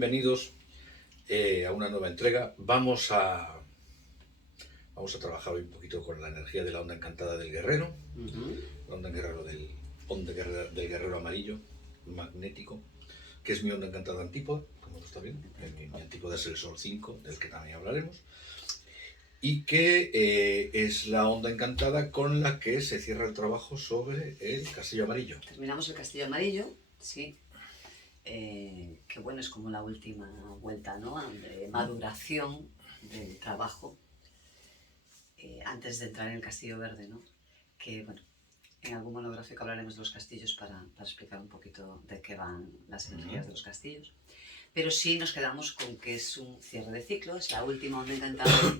bienvenidos a una nueva entrega. Vamos a trabajar hoy un poquito con la energía de la onda encantada del guerrero, la onda del guerrero amarillo, magnético, que es mi onda encantada antípoda, como está bien. Mi antípoda es el Sol 5, del que también hablaremos, y que es la onda encantada con la que se cierra el trabajo sobre el castillo amarillo. Terminamos el castillo amarillo, sí. Que bueno, es como la última vuelta, ¿no?, de maduración del trabajo antes de entrar en el castillo verde, ¿no? Que bueno, en algún monográfico hablaremos de los castillos para explicar un poquito de qué van las energías de los castillos. Pero sí nos quedamos con que es un cierre de ciclo, es la última onda encantada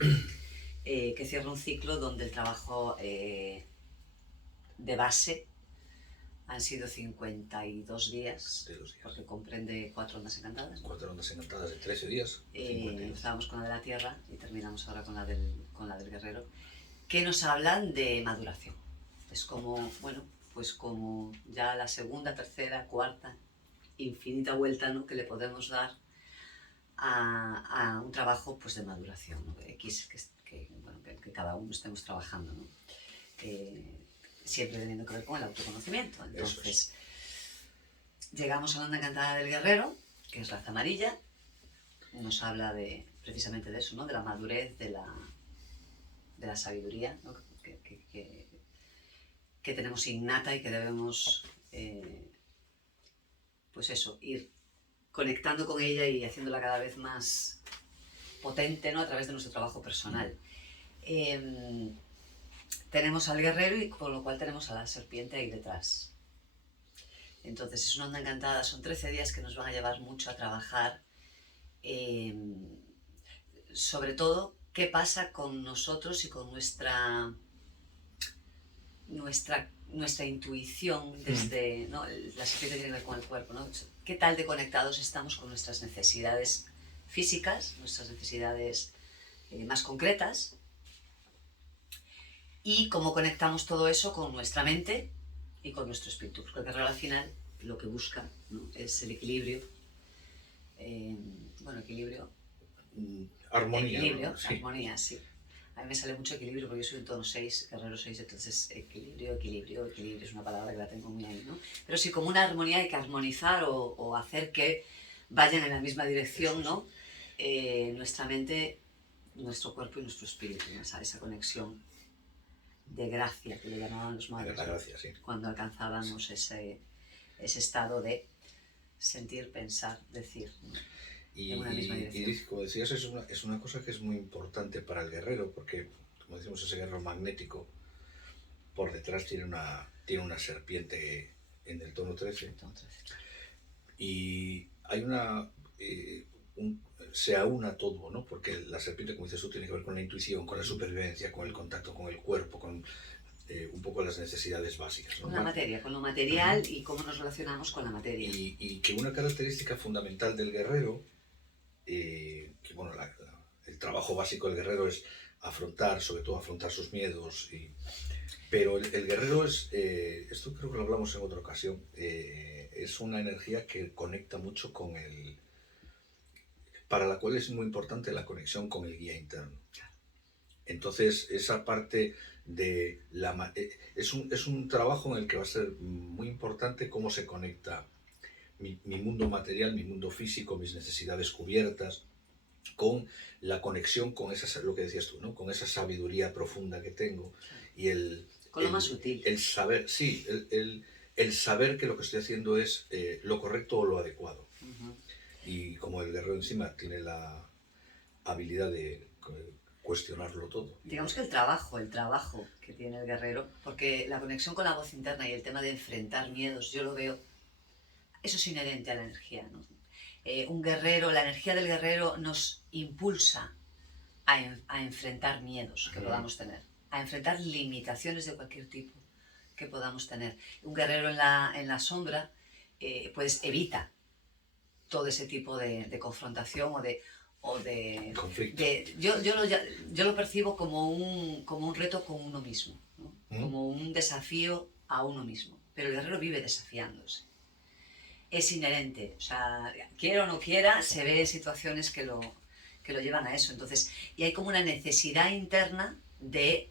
que cierra un ciclo donde el trabajo de base han sido 52 días, porque comprende 4 ondas encantadas, ¿no? 4 ondas encantadas de 13 días. Empezábamos con la de la Tierra y terminamos ahora con la del Guerrero, que nos hablan de maduración. Es como, bueno, pues como ya la segunda, tercera, cuarta, infinita vuelta, ¿no?, que le podemos dar a un trabajo, pues, de maduración, ¿no? Que cada uno estemos trabajando, ¿no? Siempre teniendo que ver con el autoconocimiento. Entonces, llegamos a la onda encantada del guerrero, que es raza amarilla. Nos habla precisamente de eso, ¿no?, de la madurez, de la sabiduría, ¿no?, que tenemos innata y que debemos, pues eso, ir conectando con ella y haciéndola cada vez más potente, ¿no?, a través de nuestro trabajo personal. Tenemos al guerrero y con lo cual tenemos a la serpiente ahí detrás. Entonces es una onda encantada, son 13 días que nos van a llevar mucho a trabajar, sobre todo qué pasa con nosotros y con nuestra intuición desde, ¿no?, la serpiente tiene que ver con el cuerpo, ¿no? Qué tal de conectados estamos con nuestras necesidades físicas, nuestras necesidades más concretas, y cómo conectamos todo eso con nuestra mente y con nuestro espíritu, porque el guerrero al final lo que busca, ¿no?, es el equilibrio. Equilibrio. Armonía. Equilibrio, ¿no? Sí. armonía, sí. A mí me sale mucho equilibrio porque yo soy un tono 6, guerrero 6, entonces equilibrio es una palabra que la tengo muy ahí, ¿no? Pero sí, como una armonía hay que armonizar o hacer que vayan en la misma dirección, ¿no? Nuestra mente, nuestro cuerpo y nuestro espíritu, ¿no? Esa conexión de gracia, que le llamaban los madres, la gracia, sí. Cuando alcanzábamos ese estado de sentir, pensar, decir, ¿no?, en una misma dirección. Y como decías, es una cosa que es muy importante para el guerrero, porque, como decimos, ese guerrero magnético por detrás tiene una serpiente en el tono 13. Y hay se aúna todo, ¿no? Porque la serpiente, como dices tú, tiene que ver con la intuición, con la supervivencia, con el contacto con el cuerpo, con un poco las necesidades básicas, ¿no? Con la materia, con lo material y cómo nos relacionamos con la materia. Y que una característica fundamental del guerrero, que bueno, el trabajo básico del guerrero es sobre todo afrontar sus miedos, pero el guerrero esto creo que lo hablamos en otra ocasión, es una energía que conecta mucho para la cual es muy importante la conexión con el guía interno. Entonces, esa parte es un trabajo en el que va a ser muy importante cómo se conecta mi mundo material, mi mundo físico, mis necesidades cubiertas, con la conexión con lo que decías tú, ¿no?, con esa sabiduría profunda que tengo y con lo más sutil. El saber, sí, el saber que lo que estoy haciendo es lo correcto o lo adecuado. Y como el guerrero encima tiene la habilidad de cuestionarlo todo. Digamos que el trabajo que tiene el guerrero, porque la conexión con la voz interna y el tema de enfrentar miedos, yo lo veo, eso es inherente a la energía, ¿no? Un guerrero, la energía del guerrero nos impulsa a enfrentar miedos que podamos tener, a enfrentar limitaciones de cualquier tipo que podamos tener. Un guerrero en la sombra, pues evita todo ese tipo de confrontación o de conflicto. Yo lo percibo como un reto con uno mismo, ¿no? Como un desafío a uno mismo. Pero el guerrero vive desafiándose. es inherente. O sea, quiera o no quiera, se ve situaciones que lo llevan a eso. Entonces, y hay como una necesidad interna de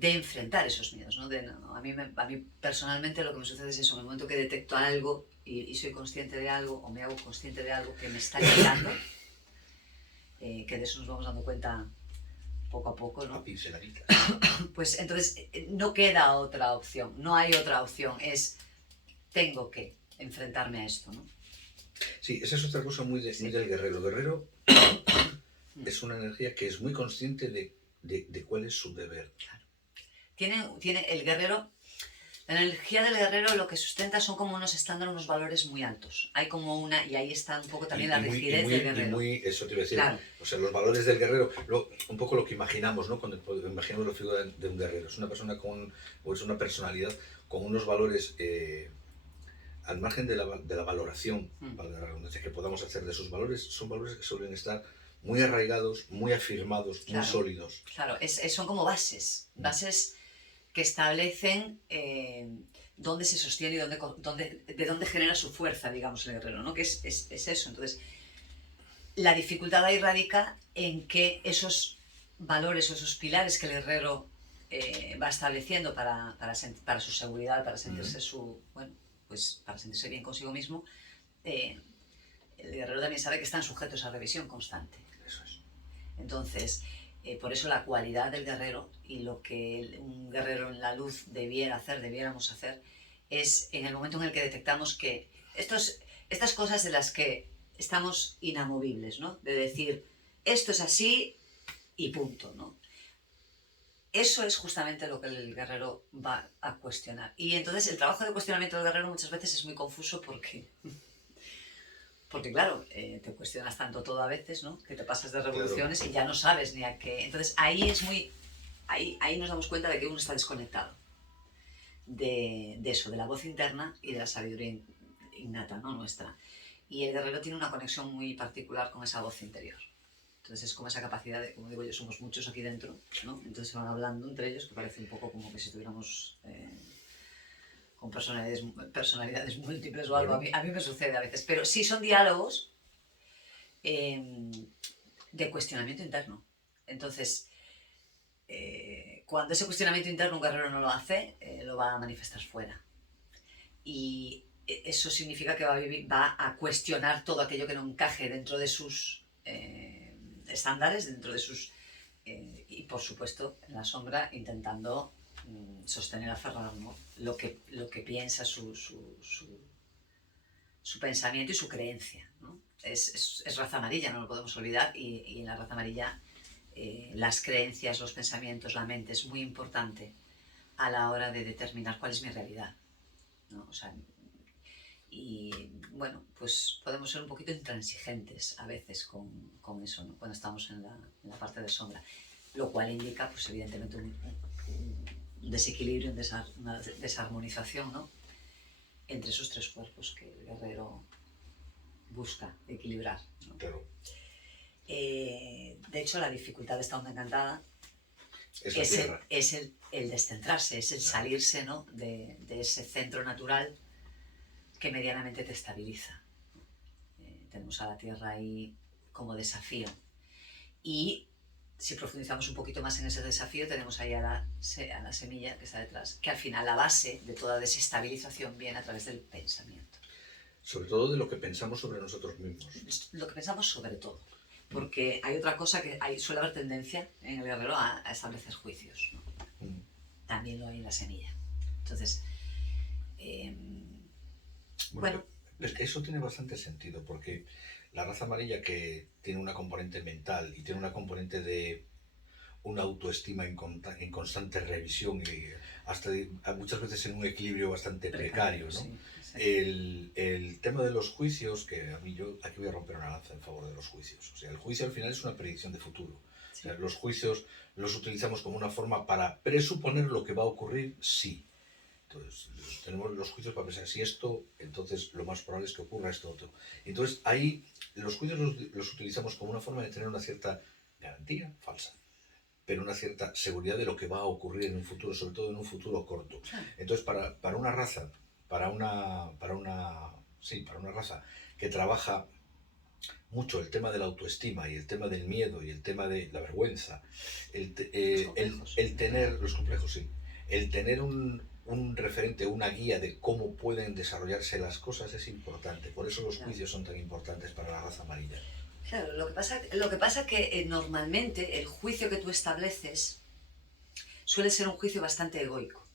enfrentar esos miedos, ¿no? A mí personalmente lo que me sucede es eso, en el momento que detecto algo y soy consciente de algo, o me hago consciente de algo que me está limitando, que de eso nos vamos dando cuenta poco a poco, ¿no? A pinceladitas. Pues entonces no queda otra opción, no hay otra opción, tengo que enfrentarme a esto, ¿no? Sí, esa es otra cosa muy del guerrero. El guerrero es una energía que es muy consciente de cuál es su deber. Claro. Tiene el guerrero, la energía del guerrero lo que sustenta son como unos estándares, unos valores muy altos. Hay como una, y ahí está un poco también la rigidez del guerrero. Eso te iba a decir, claro. O sea, los valores del guerrero, un poco lo que imaginamos, ¿no? Cuando imaginamos la figura de un guerrero. Es una persona o es una personalidad con unos valores al margen de la valoración, para la redundancia, que podamos hacer de sus valores. Son valores que suelen estar muy arraigados, muy afirmados, claro, muy sólidos. Claro, son como bases que establecen dónde se sostiene y de dónde genera su fuerza, digamos, el guerrero, ¿no? Que es eso. Entonces, la dificultad ahí radica en que esos valores o esos pilares que el guerrero va estableciendo para su seguridad, para sentirse para sentirse bien consigo mismo, el guerrero también sabe que están sujetos a revisión constante. Eso es. Entonces, por eso la cualidad del guerrero y lo que un guerrero en la luz debiéramos hacer, es en el momento en el que detectamos que estas cosas de las que estamos inamovibles, ¿no? De decir, esto es así y punto, ¿no? Eso es justamente lo que el guerrero va a cuestionar. Y entonces el trabajo de cuestionamiento del guerrero muchas veces es muy confuso porque claro, te cuestionas tanto todo a veces, ¿no? Que te pasas de revoluciones, claro, y ya no sabes ni a qué. Entonces ahí nos damos cuenta de que uno está desconectado de eso, de la voz interna y de la sabiduría innata, ¿no? Nuestra. Y el guerrero tiene una conexión muy particular con esa voz interior. Entonces es como esa capacidad de, como digo yo, somos muchos aquí dentro, ¿no? Entonces se van hablando entre ellos, que parece un poco como que si estuviéramos con personalidades múltiples o algo. A mí me sucede a veces. Pero sí son diálogos de cuestionamiento interno. Entonces, cuando ese cuestionamiento interno un guerrero no lo hace, lo va a manifestar fuera. Y eso significa que va a cuestionar todo aquello que no encaje dentro de sus estándares, dentro de sus... y por supuesto, en la sombra, intentando sostener, aferrar, ¿no? lo que piensa su pensamiento y su creencia, ¿no? Es raza amarilla, no lo podemos olvidar, y en la raza amarilla las creencias, los pensamientos, la mente es muy importante a la hora de determinar cuál es mi realidad, ¿no? O sea, y bueno, pues podemos ser un poquito intransigentes a veces con eso, ¿no? Cuando estamos en la parte de sombra, lo cual indica, pues evidentemente, un desequilibrio, una desarmonización, ¿no? Entre esos tres cuerpos que el guerrero busca equilibrar, ¿no? Claro. De hecho, la dificultad de esta onda encantada es el descentrarse, es el salirse, ¿no? de ese centro natural que medianamente te estabiliza. Tenemos a la Tierra ahí como desafío. Y si profundizamos un poquito más en ese desafío, tenemos ahí a la semilla que está detrás, que al final la base de toda desestabilización viene a través del pensamiento. Sobre todo de lo que pensamos sobre nosotros mismos. Lo que pensamos sobre todo. Porque hay otra cosa que suele haber tendencia en el guerrero a establecer juicios, ¿no? También lo hay en la semilla. Entonces, bueno. Es que eso tiene bastante sentido, porque la raza amarilla, que tiene una componente mental y tiene una componente de una autoestima en constante revisión y hasta muchas veces en un equilibrio bastante precario, ¿no? Sí. El tema de los juicios, que a mí yo aquí voy a romper una lanza en favor de los juicios. O sea, el juicio al final es una predicción de futuro. Sí. O sea, los juicios los utilizamos como una forma para presuponer lo que va a ocurrir sí. Entonces, tenemos los juicios para pensar si esto, entonces lo más probable es que ocurra esto otro. Entonces, ahí los juicios los utilizamos como una forma de tener una cierta garantía falsa, pero una cierta seguridad de lo que va a ocurrir en un futuro, sobre todo en un futuro corto. Entonces, para una raza, para una raza que trabaja mucho el tema de la autoestima y el tema del miedo y el tema de la vergüenza, el tener los complejos, sí, el tener un referente, una guía de cómo pueden desarrollarse las cosas es importante. Por eso los juicios son tan importantes para la raza amarilla. Claro, lo que pasa que normalmente el juicio que tú estableces suele ser un juicio bastante egoico.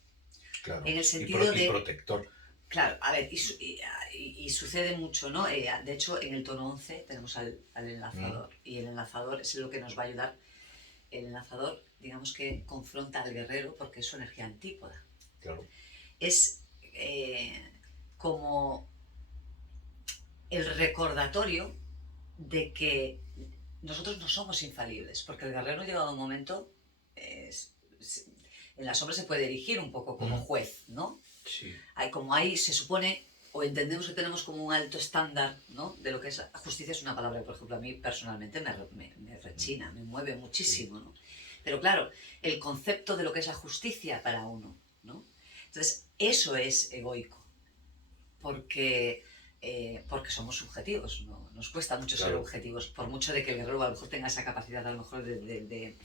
Claro, en el sentido y protector. Claro, a ver, y sucede mucho, ¿no? De hecho, en el tono 11 tenemos al enlazador, y el enlazador es lo que nos va a ayudar. El enlazador, digamos que confronta al guerrero porque es su energía antípoda. Claro. Es como el recordatorio de que nosotros no somos infalibles, porque el guerrero llegado a un momento, en la sombra se puede erigir un poco como juez, ¿no? Sí. Como ahí se supone, o entendemos que tenemos como un alto estándar, ¿no? De lo que es justicia. Es una palabra que, por ejemplo, a mí personalmente me rechina, me mueve muchísimo, ¿no? Pero claro, el concepto de lo que es la justicia para uno, ¿no? Entonces, eso es egoico, porque somos subjetivos, ¿no? Nos cuesta mucho ser objetivos, por mucho de que el guerrero a lo mejor tenga esa capacidad a lo mejor de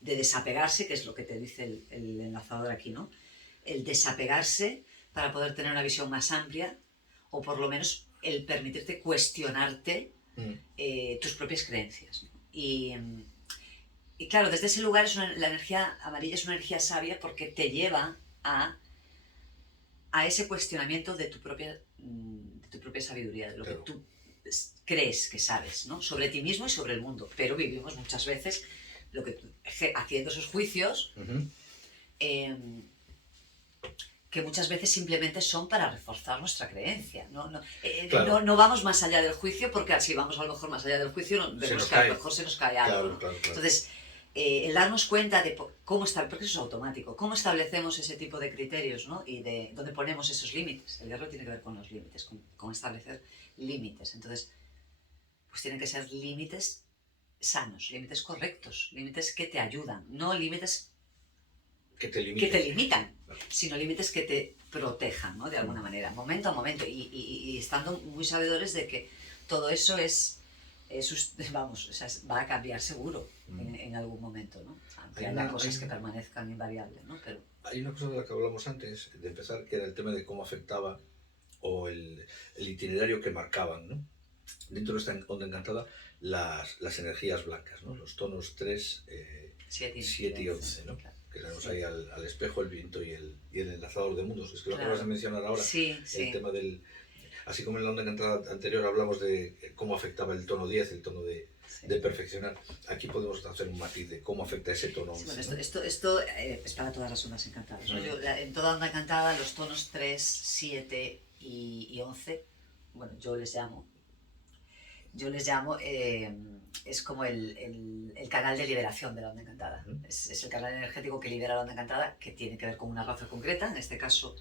desapegarse, que es lo que te dice el enlazador aquí, ¿no? El desapegarse para poder tener una visión más amplia, o por lo menos el permitirte cuestionarte tus propias creencias, ¿no? Y claro, desde ese lugar la energía amarilla es una energía sabia porque te lleva a ese cuestionamiento de tu propia sabiduría, de lo que tú crees que sabes, ¿no? Sobre ti mismo y sobre el mundo. Pero vivimos muchas veces haciendo esos juicios que muchas veces simplemente son para reforzar nuestra creencia. No vamos más allá del juicio, porque así vamos a lo mejor más allá del juicio, vemos que a lo mejor se nos cae algo. Claro. Entonces, el darnos cuenta de cómo está, porque eso es automático, cómo establecemos ese tipo de criterios, ¿no? Y de dónde ponemos esos límites. El guerrero tiene que ver con los límites, con establecer límites. Entonces, pues tienen que ser límites sanos, límites correctos, límites que te ayudan, no límites que te limitan, sino límites que te protejan, ¿no? De alguna manera, momento a momento, y estando muy sabedores de que todo eso va a cambiar seguro en algún momento, ¿no? Aunque haya cosas que permanezcan invariables, ¿no? Pero hay una cosa de la que hablamos antes de empezar, que era el tema de cómo afectaba, o el itinerario que marcaban, ¿no? Dentro de esta onda encantada, las energías blancas, ¿no? Los tonos 3, 7 y 11, ¿no? Claro. Que tenemos ahí al espejo, el viento y el enlazador de mundos. Es que lo acabas de mencionar ahora. El tema del... Así como en la onda encantada anterior hablamos de cómo afectaba el tono 10, el tono de perfeccionar. Aquí podemos hacer un matiz de cómo afecta ese tono 11. Bueno, esto es para todas las ondas encantadas, ¿no? En toda onda encantada, los tonos 3, 7 y 11, bueno, yo les llamo, es como el canal de liberación de la onda encantada. Es el canal energético que libera la onda encantada, que tiene que ver con una raza concreta. En este caso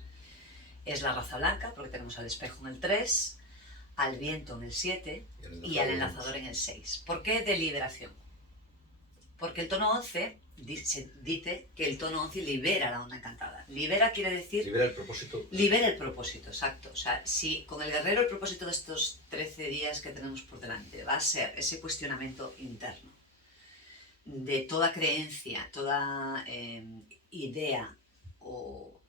es la raza blanca, porque tenemos al espejo en el 3, al viento en el 7 y al enlazador en el 6. ¿Por qué de liberación? Porque el tono 11 se dice que el tono 11 libera la onda encantada. Libera quiere decir... Libera el propósito. Libera el propósito, exacto. O sea, si con el guerrero el propósito de estos 13 días que tenemos por delante va a ser ese cuestionamiento interno de toda creencia, toda idea, o...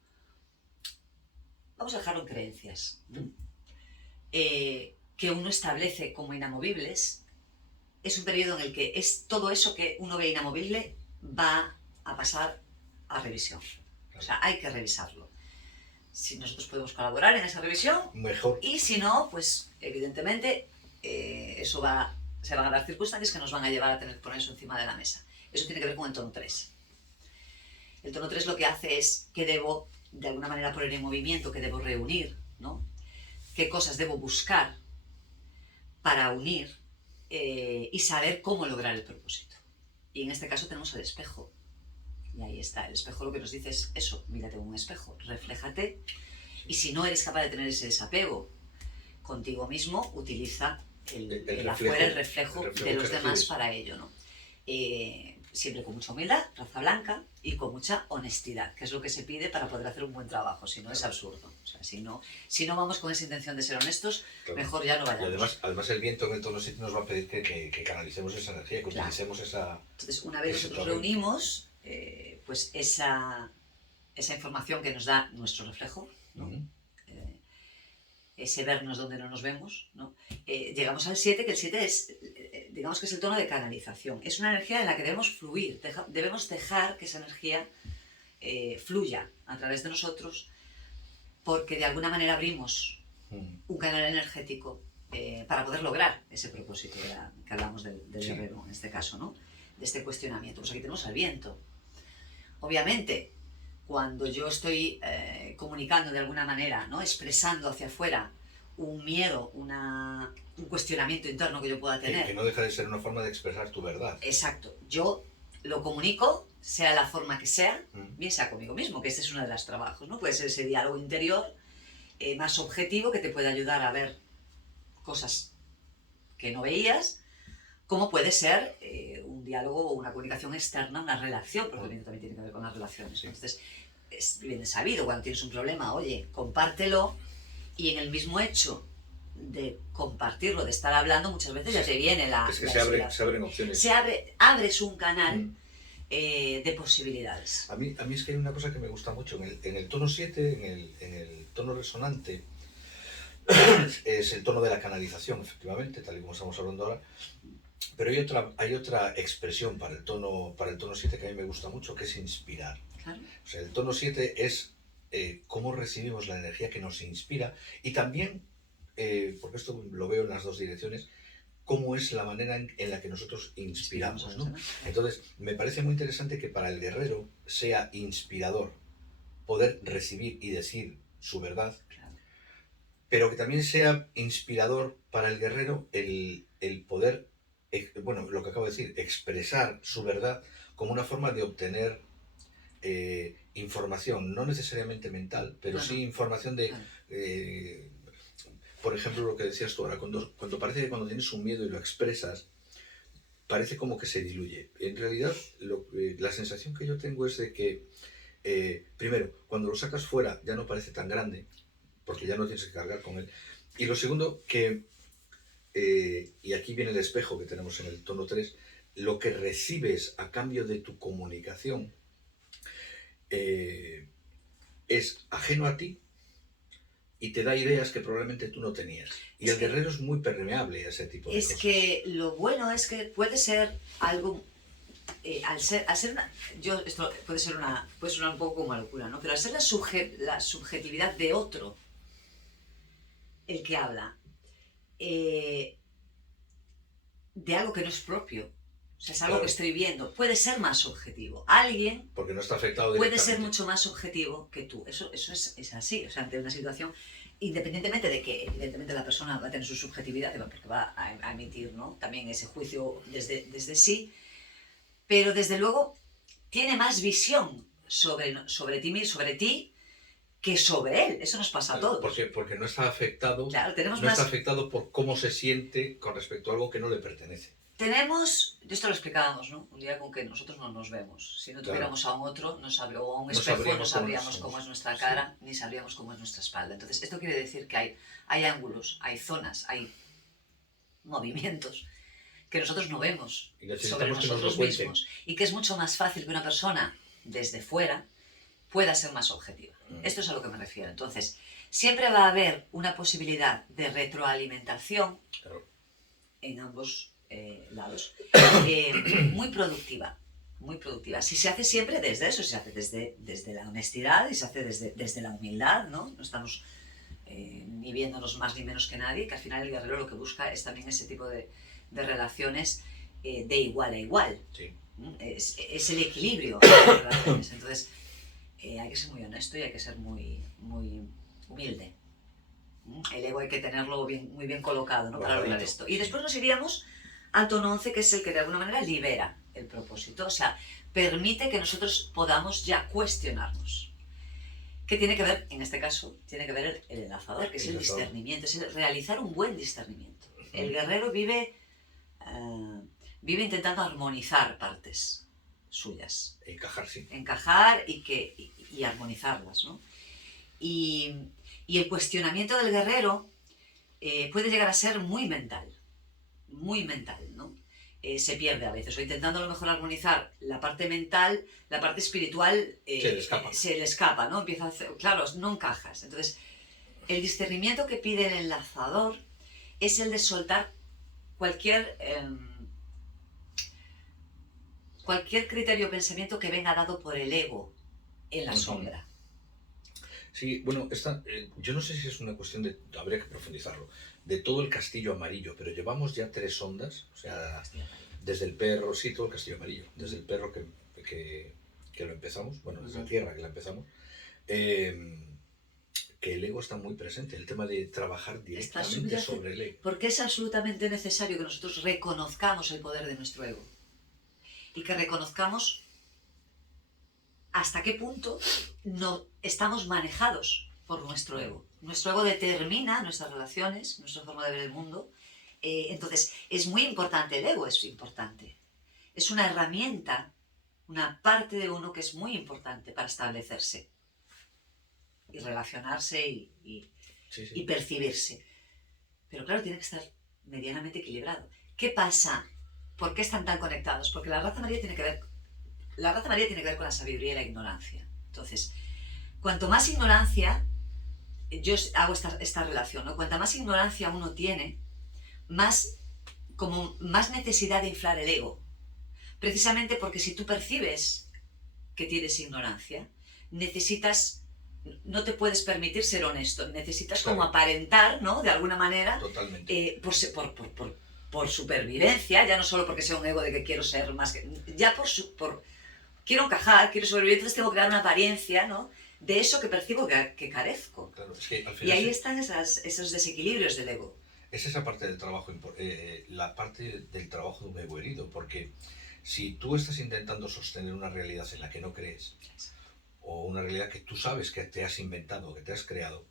vamos a dejarlo en creencias, ¿no? Que uno establece como inamovibles, es un periodo en el que todo eso que uno ve inamovible va a pasar a revisión. O sea, hay que revisarlo. Si nosotros podemos colaborar en esa revisión, mejor. Y si no, pues evidentemente se van a dar circunstancias que nos van a llevar a tener que poner eso encima de la mesa. Eso tiene que ver con el tono 3. El tono 3 lo que hace es que debo, de alguna manera, poner en movimiento, que debo reunir, ¿no? Qué cosas debo buscar para unir y saber cómo lograr el propósito. Y en este caso tenemos el espejo. Y ahí está, el espejo lo que nos dice es eso: mírate en un espejo, refléjate, y si no eres capaz de tener ese desapego contigo mismo, utiliza el reflejo de los demás para ello, ¿no? siempre con mucha humildad, raza blanca, y con mucha honestidad, que es lo que se pide para poder hacer un buen trabajo, si no es absurdo. O sea, si no vamos con esa intención de ser honestos, mejor ya no Y vayamos. además el viento en el tono 7 nos va a pedir que canalicemos esa energía, que utilicemos esa... Entonces, una vez nosotros reunimos, pues esa información que nos da nuestro reflejo, ¿no? Ese vernos donde no nos vemos, ¿no? Llegamos al 7, que el 7 es, digamos que es el tono de canalización. Es una energía en la que debemos fluir, debemos dejar que esa energía fluya a través de nosotros, porque de alguna manera abrimos un canal energético para poder lograr ese propósito que hablamos del guerrero, en este caso, ¿no? De este cuestionamiento. Pues aquí tenemos al viento. Obviamente, cuando yo estoy comunicando de alguna manera, ¿no? Expresando hacia afuera un miedo, un cuestionamiento interno que yo pueda tener. Que no deja de ser una forma de expresar tu verdad. Exacto. Yo lo comunico, sea la forma que sea, bien sea conmigo mismo, que este es uno de los trabajos, ¿no? Puede ser ese diálogo interior más objetivo que te puede ayudar a ver cosas que no veías, como puede ser un diálogo o una comunicación externa, una relación, porque el viento también tiene que ver con las relaciones. Sí. Entonces, es bien sabido, cuando tienes un problema, oye, compártelo, y en el mismo hecho de compartirlo, de estar hablando, muchas veces ya te viene la... Es que se abren opciones. Abres un canal de posibilidades. A mí es que hay una cosa que me gusta mucho. En el tono 7, en el tono resonante, es el tono de la canalización, efectivamente, tal y como estamos hablando ahora. Pero hay otra expresión para el tono 7 que a mí me gusta mucho, que es inspirar. Claro. O sea, el tono 7 es cómo recibimos la energía que nos inspira, y también, porque esto lo veo en las dos direcciones, cómo es la manera en la que nosotros inspiramos, ¿no? Entonces, me parece muy interesante que para el guerrero sea inspirador poder recibir y decir su verdad, Claro. pero que también sea inspirador para el guerrero el poder, bueno, lo que acabo de decir, expresar su verdad como una forma de obtener información, no necesariamente mental, pero sí información de... por ejemplo, lo que decías tú ahora, cuando parece que cuando tienes un miedo y lo expresas, parece como que se diluye. En realidad, la sensación que yo tengo es de que, primero, cuando lo sacas fuera ya no parece tan grande, porque ya no tienes que cargar con él. Y lo segundo, que, y aquí viene el espejo que tenemos en el tono 3, lo que recibes a cambio de tu comunicación es ajeno a ti y te da ideas que probablemente tú no tenías. Y el guerrero es muy permeable a ese tipo de cosas. Es que lo bueno es que puede ser algo... al ser una... esto puede sonar un poco como locura, ¿no? Pero al ser la subjetividad de otro el que habla de algo que no es propio, o sea, es algo que estoy viendo, puede ser más objetivo. Alguien porque no está afectado puede ser mucho más objetivo que tú. Eso es así. O sea, ante una situación, independientemente de que evidentemente la persona va a tener su subjetividad, porque va a emitir, ¿no? También ese juicio desde sí, pero desde luego tiene más visión sobre ti que sobre él. Eso nos pasa a todos. Porque no está afectado, claro, está afectado por cómo se siente con respecto a algo que no le pertenece. Esto lo explicábamos, ¿no? Un día con que nosotros no nos vemos. Si no tuviéramos a un otro, o a un espejo, no sabríamos cómo es nuestra cara, ni sabríamos cómo es nuestra espalda. Entonces, esto quiere decir que hay ángulos, hay zonas, hay movimientos que nosotros no vemos sobre nosotros mismos. Y que es mucho más fácil que una persona, desde fuera, pueda ser más objetiva. Esto es a lo que me refiero. Entonces, siempre va a haber una posibilidad de retroalimentación en ambos lados, muy productiva, si se hace siempre desde eso, si se hace desde la honestidad y se hace desde la humildad, ¿no? No estamos ni viéndonos más ni menos que nadie, que al final el guerrero lo que busca es también ese tipo de relaciones de igual a igual. Sí. Es el equilibrio de las relaciones. Entonces hay que ser muy honesto y hay que ser muy, muy humilde. El ego hay que tenerlo muy bien colocado, ¿no? Para lograr esto. Y después nos iríamos al tono 11, que es el que de alguna manera libera el propósito, o sea, permite que nosotros podamos ya cuestionarnos. ¿Qué tiene que ver, en este caso, tiene que ver el enlazador, que es el discernimiento, es el realizar un buen discernimiento. El guerrero vive intentando armonizar partes, suyas. Encajar, sí. Encajar y armonizarlas, ¿no? Y el cuestionamiento del guerrero puede llegar a ser muy mental, ¿no? Se pierde a veces, o intentando a lo mejor armonizar la parte mental, la parte espiritual se le escapa, ¿no? Empieza a hacer, claro, no encajas. Entonces, el discernimiento que pide el enlazador es el de soltar cualquier criterio o pensamiento que venga dado por el ego en la sombra. Sí, bueno, yo no sé si es una cuestión de, habría que profundizarlo, de todo el castillo amarillo, pero llevamos ya 3 ondas, o sea, desde el perro, sí, todo el castillo amarillo, desde el perro que lo empezamos, bueno, desde la tierra que la empezamos, que el ego está muy presente, el tema de trabajar directamente sobre el ego. Porque es absolutamente necesario que nosotros reconozcamos el poder de nuestro ego y que reconozcamos hasta qué punto no estamos manejados por nuestro ego. Nuestro ego determina nuestras relaciones, nuestra forma de ver el mundo. Entonces, es muy importante, el ego es importante. Es una herramienta, una parte de uno que es muy importante para establecerse y relacionarse y percibirse. Pero claro, tiene que estar medianamente equilibrado. ¿Qué pasa? ¿Por qué están tan conectados? Porque la raza amarilla tiene que ver con la sabiduría y la ignorancia. Entonces, cuanto más ignorancia, yo hago esta relación, ¿no? Cuanta más ignorancia uno tiene, más necesidad de inflar el ego. Precisamente porque si tú percibes que tienes ignorancia, no te puedes permitir ser honesto, necesitas como aparentar, ¿no? De alguna manera. Totalmente. Por supervivencia, ya no solo porque sea un ego de que quiero ser más que... Ya quiero encajar, quiero sobrevivir, entonces tengo que dar una apariencia, ¿no? De eso que percibo que carezco. Claro, es que al final y ahí están esos desequilibrios del ego. Es esa parte del trabajo, la parte del trabajo de un ego herido, porque si tú estás intentando sostener una realidad en la que no crees, o una realidad que tú sabes que te has inventado, que te has creado,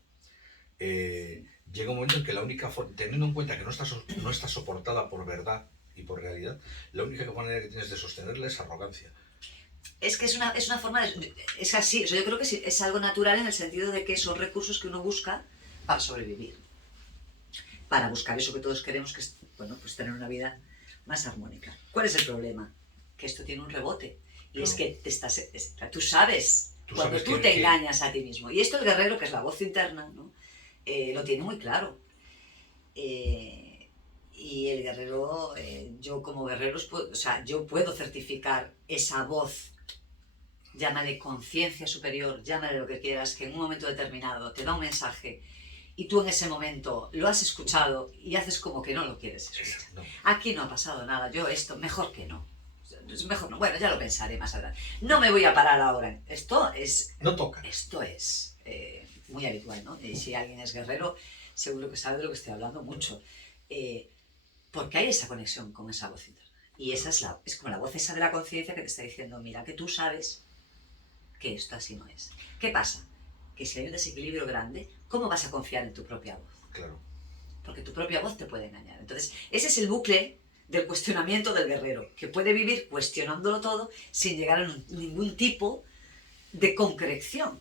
llega un momento en que la única forma, teniendo en cuenta que no está soportada por verdad y por realidad, la única manera que tienes de sostenerla es arrogancia. Es que es una forma de... Es así, o sea, yo creo que es algo natural en el sentido de que son recursos que uno busca para sobrevivir. Para buscar eso que todos queremos, que es, bueno, pues tener una vida más armónica. ¿Cuál es el problema? Que esto tiene un rebote. Y es que tú sabes cuando tú te engañas a ti mismo. Y esto el guerrero, que es la voz interna, ¿no? Lo tiene muy claro. Y el guerrero, yo como guerrero, yo puedo certificar esa voz, llámale conciencia superior, llámale lo que quieras, que en un momento determinado te da un mensaje y tú en ese momento lo has escuchado y haces como que no lo quieres escuchar. No. Aquí no ha pasado nada, mejor que no. Mejor no, bueno, ya lo pensaré más adelante. No me voy a parar ahora. Esto es... No toca. Esto es muy habitual, ¿no? Y si alguien es guerrero, seguro que sabe de lo que estoy hablando mucho. Porque hay esa conexión con esa voz interna. Y esa es como la voz esa de la conciencia que te está diciendo, mira, que tú sabes que esto así no es. ¿Qué pasa? Que si hay un desequilibrio grande, ¿cómo vas a confiar en tu propia voz? Claro. Porque tu propia voz te puede engañar. Entonces, ese es el bucle del cuestionamiento del guerrero, que puede vivir cuestionándolo todo sin llegar a ningún tipo de concreción.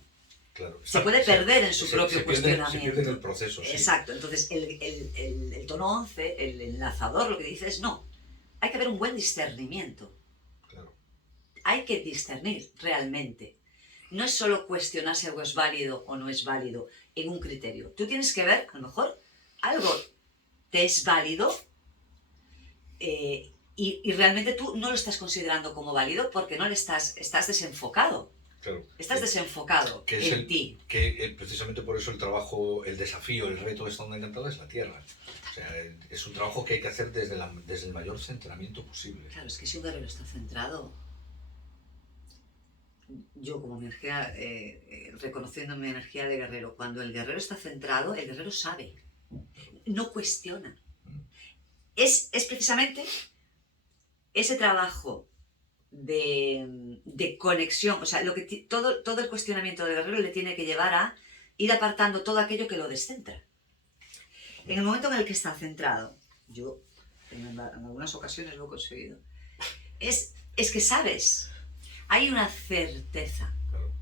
Claro. Se puede perder en su propio cuestionamiento. Se pierde en el proceso, sí. Exacto. Entonces, el tono 11, el enlazador, lo que dice es no. Hay que haber un buen discernimiento. Claro. Hay que discernir realmente. No es solo cuestionar si algo es válido o no es válido en un criterio. Tú tienes que ver, a lo mejor, algo te es válido y realmente tú no lo estás considerando como válido porque no le estás desenfocado. Claro. Estás desenfocado en ti. Que precisamente por eso el trabajo, el desafío, el reto de esta onda encantada es la Tierra. O sea, es un trabajo que hay que hacer desde el mayor centramiento posible. Claro, es que si un guerrero está centrado, yo como mi energía, reconociendo mi energía de guerrero, cuando el guerrero está centrado, el guerrero sabe, no cuestiona. Es precisamente ese trabajo de conexión, o sea, todo el cuestionamiento del guerrero le tiene que llevar a ir apartando todo aquello que lo descentra. En el momento en el que está centrado, yo en algunas ocasiones lo he conseguido, es que sabes Hay una certeza. Claro.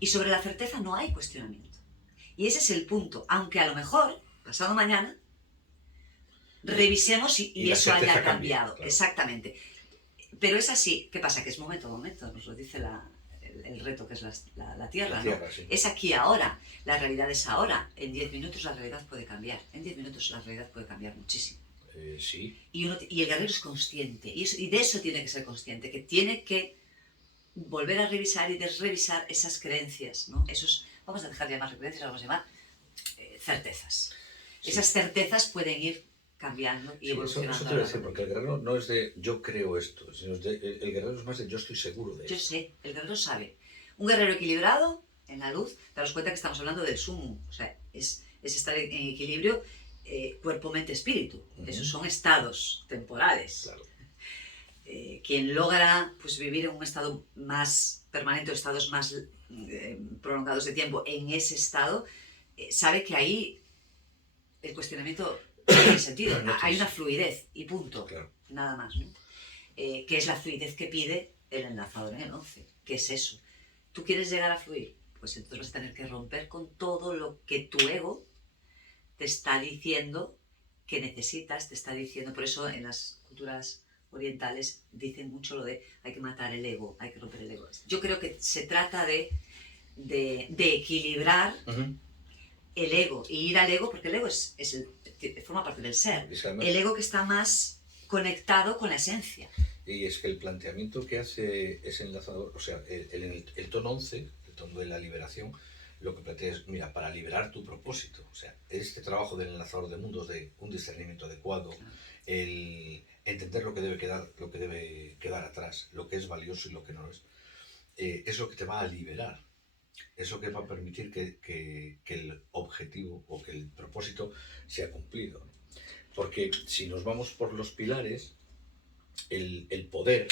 Y sobre la certeza no hay cuestionamiento. Y ese es el punto. Aunque a lo mejor, pasado mañana, revisemos y la eso haya certeza cambiado. cambia, claro. Exactamente. Pero es así. ¿Qué pasa? Que es momento a momento. Nos lo dice el reto que es la Tierra, La Tierra, ¿no? sí. Es aquí ahora. La realidad es ahora. En 10 minutos la realidad puede cambiar. En 10 minutos la realidad puede cambiar muchísimo. Sí. Y el guerrero es consciente. Y de eso tiene que ser consciente. Que tiene que volver a revisar y desrevisar esas creencias, ¿no? Esos, vamos a dejar de llamarlo creencias, vamos a llamar certezas. Sí. Esas certezas pueden ir cambiando y evolucionando. Eso te voy a decir, porque el guerrero no es de yo creo esto, sino el guerrero es más de yo estoy seguro de esto. Yo sé, el guerrero sabe. Un guerrero equilibrado, en la luz, daros cuenta que estamos hablando del sumo, o sea, es estar en equilibrio cuerpo, mente, espíritu. Esos son estados temporales. Claro. Quien logra pues, vivir en un estado más permanente o estados más prolongados de tiempo en ese estado, sabe que ahí el cuestionamiento tiene sentido. Hay una fluidez y punto. Claro. Nada más, ¿no? Que es la fluidez que pide el enlazador en el 11. ¿Qué es eso? ¿Tú quieres llegar a fluir? Pues entonces vas a tener que romper con todo lo que tu ego te está diciendo que necesitas, te está diciendo. Por eso en las culturas orientales dicen mucho lo de hay que matar el ego, hay que romper el ego. Yo creo que se trata de equilibrar el ego y ir al ego, porque el ego forma parte del ser. Además, el ego que está más conectado con la esencia. Y es que el planteamiento que hace ese enlazador, o sea, el tono 11, el tono de la liberación, lo que plantea es, mira, para liberar tu propósito, o sea, este trabajo del enlazador de mundos, de un discernimiento adecuado, el entender lo que debe quedar atrás, lo que es valioso y lo que no es lo que te va a liberar, eso que va a permitir que el objetivo o que el propósito sea cumplido. Porque si nos vamos por los pilares, el poder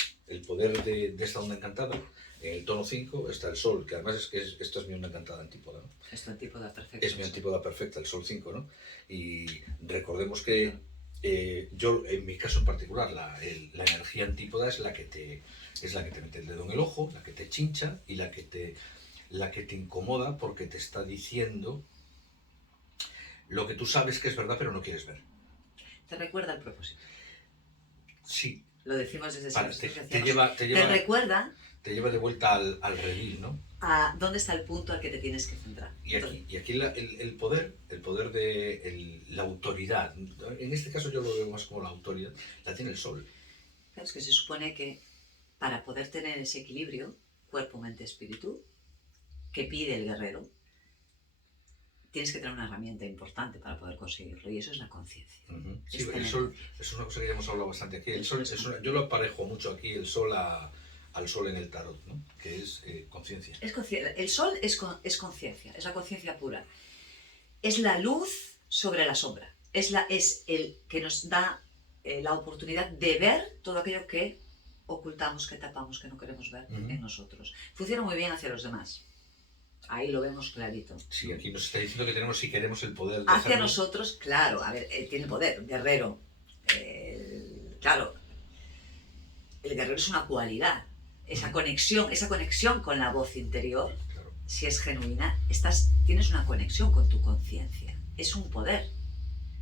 de esta onda encantada, en el tono 5 está el sol, que además esta es mi onda encantada antípoda, ¿no? Es tu antípoda perfecta. Es mi antípoda perfecta, el sol 5, ¿no? Y recordemos que yo, en mi caso en particular, la energía antípoda es la que te mete el dedo en el ojo, la que te chincha y la que te incomoda porque te está diciendo lo que tú sabes que es verdad pero no quieres ver. Te recuerda el propósito. Sí. Lo decimos desde siempre. Te recuerda. Te lleva de vuelta al redil, ¿no? A dónde está el punto al que te tienes que centrar. Y aquí el poder de la autoridad, en este caso yo lo veo más como la autoridad, la tiene el sol. Claro, es que se supone que para poder tener ese equilibrio, cuerpo, mente, espíritu, que pide el guerrero, tienes que tener una herramienta importante para poder conseguirlo, y eso es la conciencia. Sí, el sol es una cosa que ya hemos hablado bastante aquí. El sol yo lo aparejo mucho aquí, el sol al sol en el tarot, ¿no? Que es conciencia. El sol es conciencia, es la conciencia pura. Es la luz sobre la sombra. Es el que nos da la oportunidad de ver todo aquello que ocultamos, que tapamos, que no queremos ver en nosotros. Funciona muy bien hacia los demás. Ahí lo vemos clarito. Sí, aquí nos está diciendo que tenemos, si queremos, el poder de hacia hacerlo. Nosotros, claro, a ver, tiene poder, guerrero. Claro, el guerrero es una cualidad. Esa conexión con la voz interior, claro. Si es genuina, tienes una conexión con tu conciencia. Es un poder.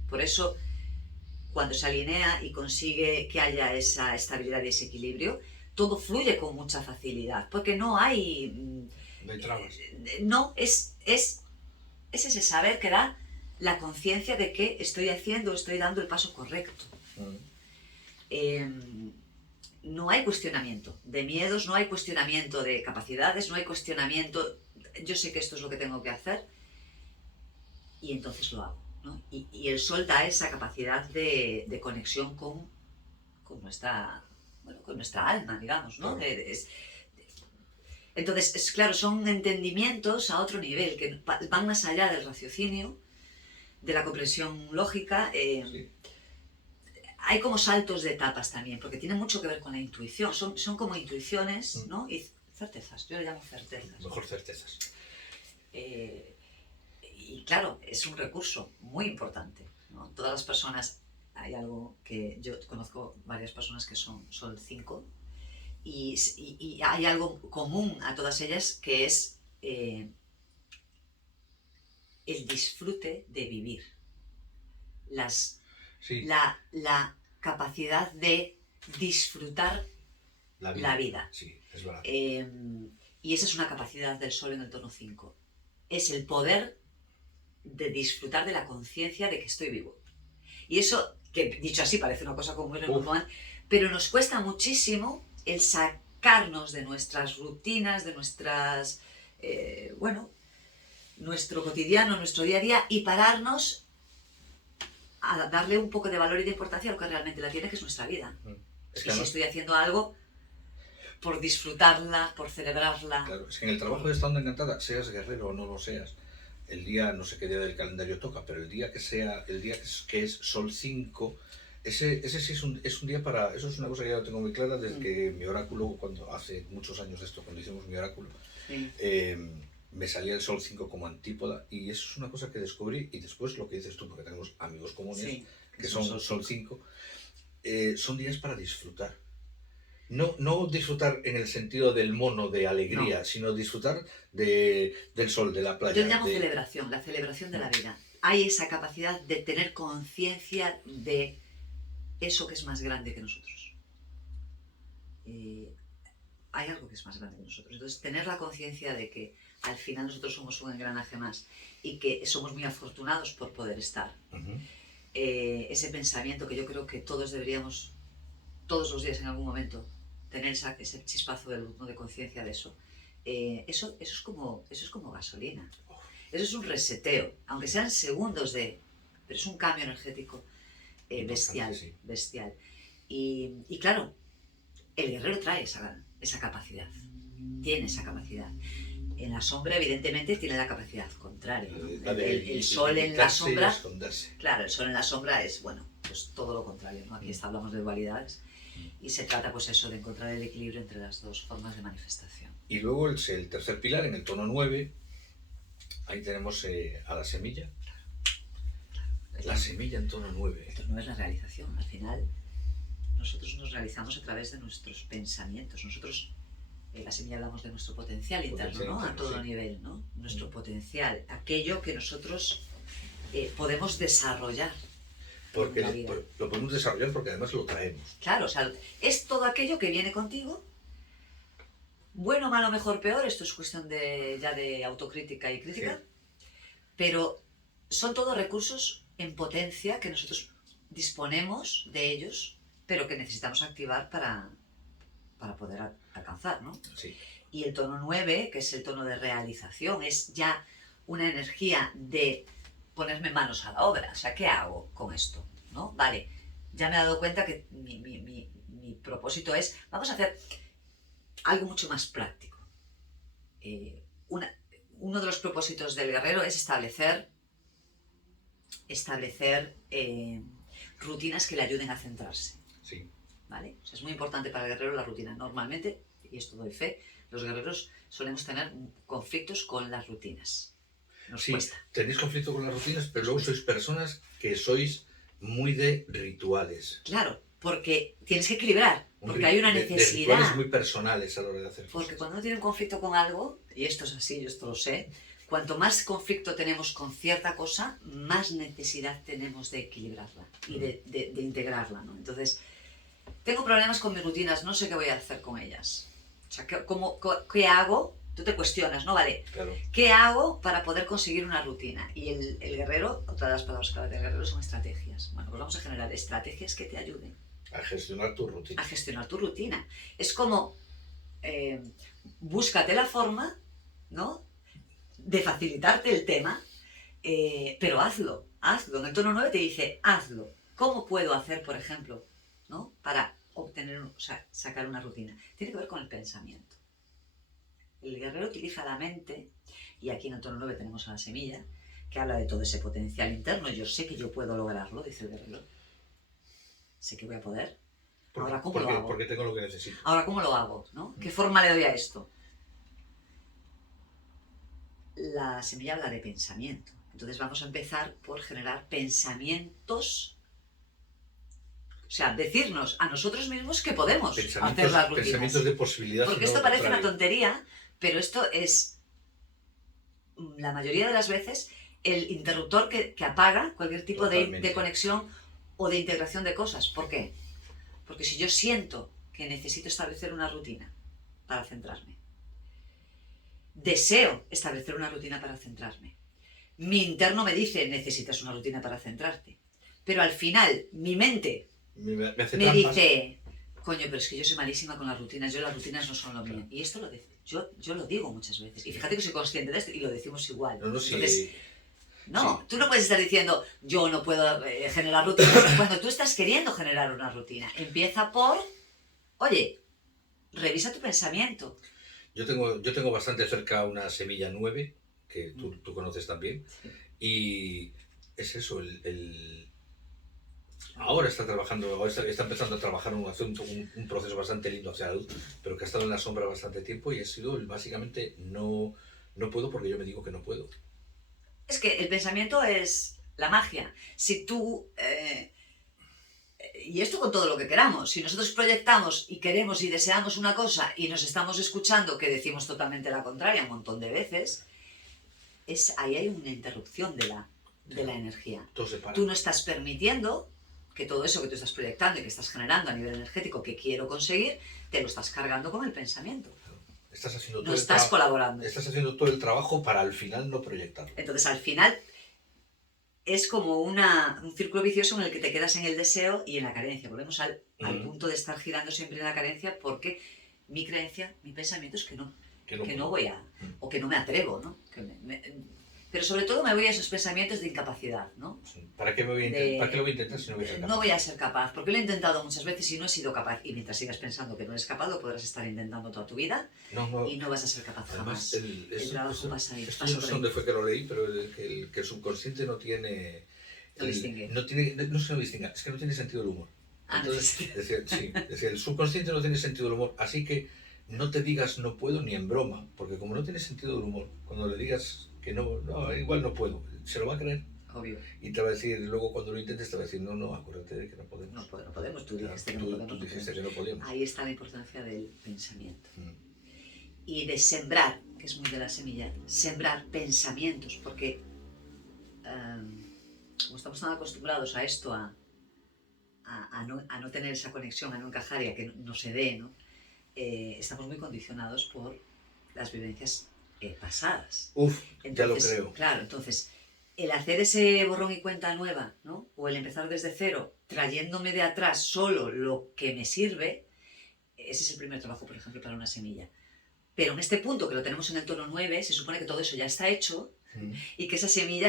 Por eso, cuando se alinea y consigue que haya esa estabilidad y ese equilibrio, todo fluye con mucha facilidad, porque no hay... No hay trabas. No, es ese saber que da la conciencia de que estoy dando el paso correcto. No hay cuestionamiento de miedos, no hay cuestionamiento de capacidades, no hay cuestionamiento, yo sé que esto es lo que tengo que hacer y entonces lo hago, ¿no? Y el sol da esa capacidad de conexión con nuestra alma, digamos, ¿no? Claro. Entonces, claro, son entendimientos a otro nivel, que van más allá del raciocinio, de la comprensión lógica. Sí. Hay como saltos de etapas también, porque tiene mucho que ver con la intuición. Son como intuiciones, ¿no? Y certezas, yo le llamo certezas. Mejor certezas. Y claro, es un recurso muy importante, ¿no? Todas las personas, hay algo que yo conozco varias personas que son Sol 5, y hay algo común a todas ellas que es el disfrute de vivir. Sí, La capacidad de disfrutar la vida. Sí, es verdad. Y esa es una capacidad del Sol en el tono 5. Es el poder de disfrutar de la conciencia de que estoy vivo. Y eso, que dicho así parece una cosa como muy normal, pero nos cuesta muchísimo el sacarnos de nuestras rutinas, de nuestras, nuestro cotidiano, nuestro día a día, y pararnos a darle un poco de valor y de importancia a lo que realmente la tiene, que es nuestra vida. Es y que si estoy haciendo algo por disfrutarla, por celebrarla. Claro, es que en el trabajo de esta onda encantada, seas guerrero o no lo seas, el día, no sé qué día del calendario toca, pero el día que sea, el día que es Sol 5, ese sí es un día para, eso es una cosa que ya lo tengo muy clara desde que mi oráculo, cuando hace muchos años de esto, cuando hicimos mi oráculo, me salía el Sol 5 como antípoda, y eso es una cosa que descubrí, y después lo que dices tú, porque tenemos amigos comunes que son Sol 5, son días para disfrutar. No disfrutar en el sentido del mono de alegría, sino disfrutar del sol, de la playa. Yo le llamo celebración, la celebración de la vida. Hay esa capacidad de tener conciencia de eso que es más grande que nosotros. Hay algo que es más grande que nosotros. Entonces, tener la conciencia de que al final nosotros somos un engranaje más y que somos muy afortunados por poder estar. Ese pensamiento que yo creo que todos deberíamos, todos los días en algún momento, tener ese chispazo de luz, ¿no? De conciencia de eso. Eso es como gasolina. Eso es un reseteo, aunque sean segundos pero es un cambio energético bestial. Sí. Bestial. Y claro, el guerrero trae esa capacidad. Tiene esa capacidad. En la sombra, evidentemente, tiene la capacidad contraria, ¿no? El sol en la sombra. Claro, el sol en la sombra es, bueno, pues todo lo contrario, ¿no? Aquí hablamos de dualidades. Y se trata, pues eso, de encontrar el equilibrio entre las dos formas de manifestación. Y luego el tercer pilar, en el tono 9, ahí tenemos a la semilla. La semilla en tono 9. El tono 9 es la realización. Al final, nosotros nos realizamos a través de nuestros pensamientos. Nosotros, en la semilla hablamos de nuestro potencial interno, ¿no? A todo nivel, ¿no? Nuestro potencial, aquello que nosotros podemos desarrollar. Porque lo podemos desarrollar porque además lo traemos. Claro, o sea, es todo aquello que viene contigo. Bueno, malo, mejor, peor, esto es cuestión ya de autocrítica y crítica. Sí. Pero son todos recursos en potencia que nosotros disponemos de ellos, pero que necesitamos activar para poder alcanzar, ¿no? Sí. Y el tono 9, que es el tono de realización, es ya una energía de ponerme manos a la obra. O sea, ¿qué hago con esto? ¿No? Vale, ya me he dado cuenta que mi propósito es, vamos a hacer algo mucho más práctico. Uno de los propósitos del guerrero es establecer rutinas que le ayuden a centrarse. Sí. ¿Vale? O sea, es muy importante para el guerrero la rutina. Normalmente, y esto doy fe, los guerreros solemos tener conflictos con las rutinas. Nos cuesta. Tenéis conflicto con las rutinas, pero luego sois personas que sois muy de rituales. Claro, porque tienes que equilibrar, porque hay una necesidad. De rituales muy personales a la hora de hacer cosas. Porque cuando uno tiene un conflicto con algo, y esto es así, yo esto lo sé, cuanto más conflicto tenemos con cierta cosa, más necesidad tenemos de equilibrarla y de integrarla, ¿no? Entonces, tengo problemas con mis rutinas, no sé qué voy a hacer con ellas. O sea, ¿qué hago? Tú te cuestionas, ¿no? Vale, claro. ¿Qué hago para poder conseguir una rutina? Y el guerrero, otra de las palabras clave del guerrero son estrategias. Bueno, pues vamos a generar estrategias que te ayuden. A gestionar tu rutina. A gestionar tu rutina. Es como, búscate la forma, ¿no? De facilitarte el tema, pero hazlo. En el tono 9 te dice, hazlo. ¿Cómo puedo hacer, por ejemplo, ¿no? Para sacar una rutina? Tiene que ver con el pensamiento. El guerrero utiliza la mente, y aquí en el tono 9 tenemos a la semilla, que habla de todo ese potencial interno. Yo sé que yo puedo lograrlo, dice el guerrero. Sé que voy a poder. Ahora, ¿cómo lo hago? Porque tengo lo que necesito. Ahora, ¿cómo lo hago? ¿No? ¿Qué forma le doy a esto? La semilla habla de pensamiento. Entonces vamos a empezar por generar pensamientos O sea, decirnos a nosotros mismos que podemos hacer las rutinas. Pensamientos de posibilidad. Porque esto parece una tontería, pero esto es, la mayoría de las veces, el interruptor que apaga cualquier tipo de conexión o de integración de cosas. ¿Por qué? Porque si yo siento que necesito establecer una rutina para centrarme, deseo establecer una rutina para centrarme, mi interno me dice, necesitas una rutina para centrarte, pero al final mi mente me dice, coño, pero es que yo soy malísima con las rutinas, las rutinas no son lo mío. Y esto yo lo digo muchas veces, y fíjate que soy consciente de esto y lo decimos igual. Entonces, tú no puedes estar diciendo, yo no puedo generar rutinas. Cuando tú estás queriendo generar una rutina, empieza por, oye, revisa tu pensamiento. Yo tengo bastante cerca una semilla 9, que tú conoces también, y es eso, ahora está empezando a trabajar un proceso bastante lindo hacia la luz, pero que ha estado en la sombra bastante tiempo y ha sido básicamente no puedo porque yo me digo que no puedo. Es que el pensamiento es la magia. Si tú, y esto con todo lo que queramos, si nosotros proyectamos y queremos y deseamos una cosa y nos estamos escuchando que decimos totalmente la contraria un montón de veces, ahí hay una interrupción de la energía. Tú no estás permitiendo que todo eso que tú estás proyectando y que estás generando a nivel energético que quiero conseguir, te lo estás cargando con el pensamiento. No estás colaborando. Estás haciendo todo el trabajo para al final no proyectarlo. Entonces al final es como un círculo vicioso en el que te quedas en el deseo y en la carencia. Volvemos al punto de estar girando siempre en la carencia porque mi creencia, mi pensamiento es que no voy a, o que no me atrevo, ¿no? Pero sobre todo me voy a esos pensamientos de incapacidad, ¿no? Sí. ¿Para qué lo voy a intentar si no voy a ser capaz? No voy a ser capaz, porque lo he intentado muchas veces y no he sido capaz. Y mientras sigas pensando que no eres capaz, lo podrás estar intentando toda tu vida y no vas a ser capaz jamás. El trabajo pasa ahí. Esto no sé dónde fue que lo leí, pero que el subconsciente no tiene... No distingue. No se lo distinga, es que no tiene sentido del humor. Entonces, decía, el subconsciente no tiene sentido del humor, así que no te digas no puedo ni en broma, porque como no tiene sentido del humor, cuando le digas que no, igual no puedo, se lo va a creer. Obvio. Y te va a decir, luego cuando lo intentes te va a decir, no, acuérdate de que no podemos. No podemos, tú dijiste que no podemos. Tú dijiste que no podíamos. Ahí está la importancia del pensamiento. Y de sembrar, que es muy de la semilla, sembrar pensamientos, porque como estamos tan acostumbrados a esto, a no tener esa conexión, a no encajar y a que no se dé, ¿no? Estamos muy condicionados por las vivencias pasadas. Entonces, ya lo creo. Claro, entonces, el hacer ese borrón y cuenta nueva, ¿no? O el empezar desde cero, trayéndome de atrás solo lo que me sirve, ese es el primer trabajo, por ejemplo, para una semilla. Pero en este punto, que lo tenemos en el tono 9, se supone que todo eso ya está hecho y que esa semilla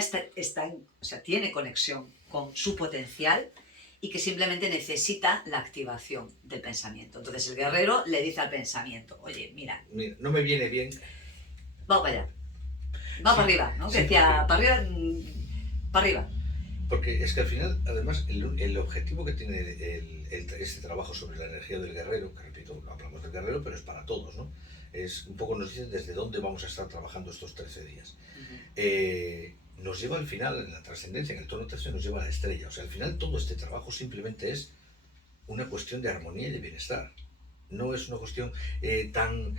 tiene conexión con su potencial y que simplemente necesita la activación del pensamiento. Entonces el guerrero le dice al pensamiento, oye, mira, no me viene bien. Vamos para allá. Va para arriba, ¿no? Que decía, para arriba. Porque es que al final, además, el objetivo que tiene este trabajo sobre la energía del guerrero, que repito, hablamos del guerrero, pero es para todos, ¿no? Es un poco, nos dicen desde dónde vamos a estar trabajando estos 13 días. Nos lleva al final, en la trascendencia, en el tono tercero, nos lleva a la estrella. O sea, al final todo este trabajo simplemente es una cuestión de armonía y de bienestar. No es una cuestión tan...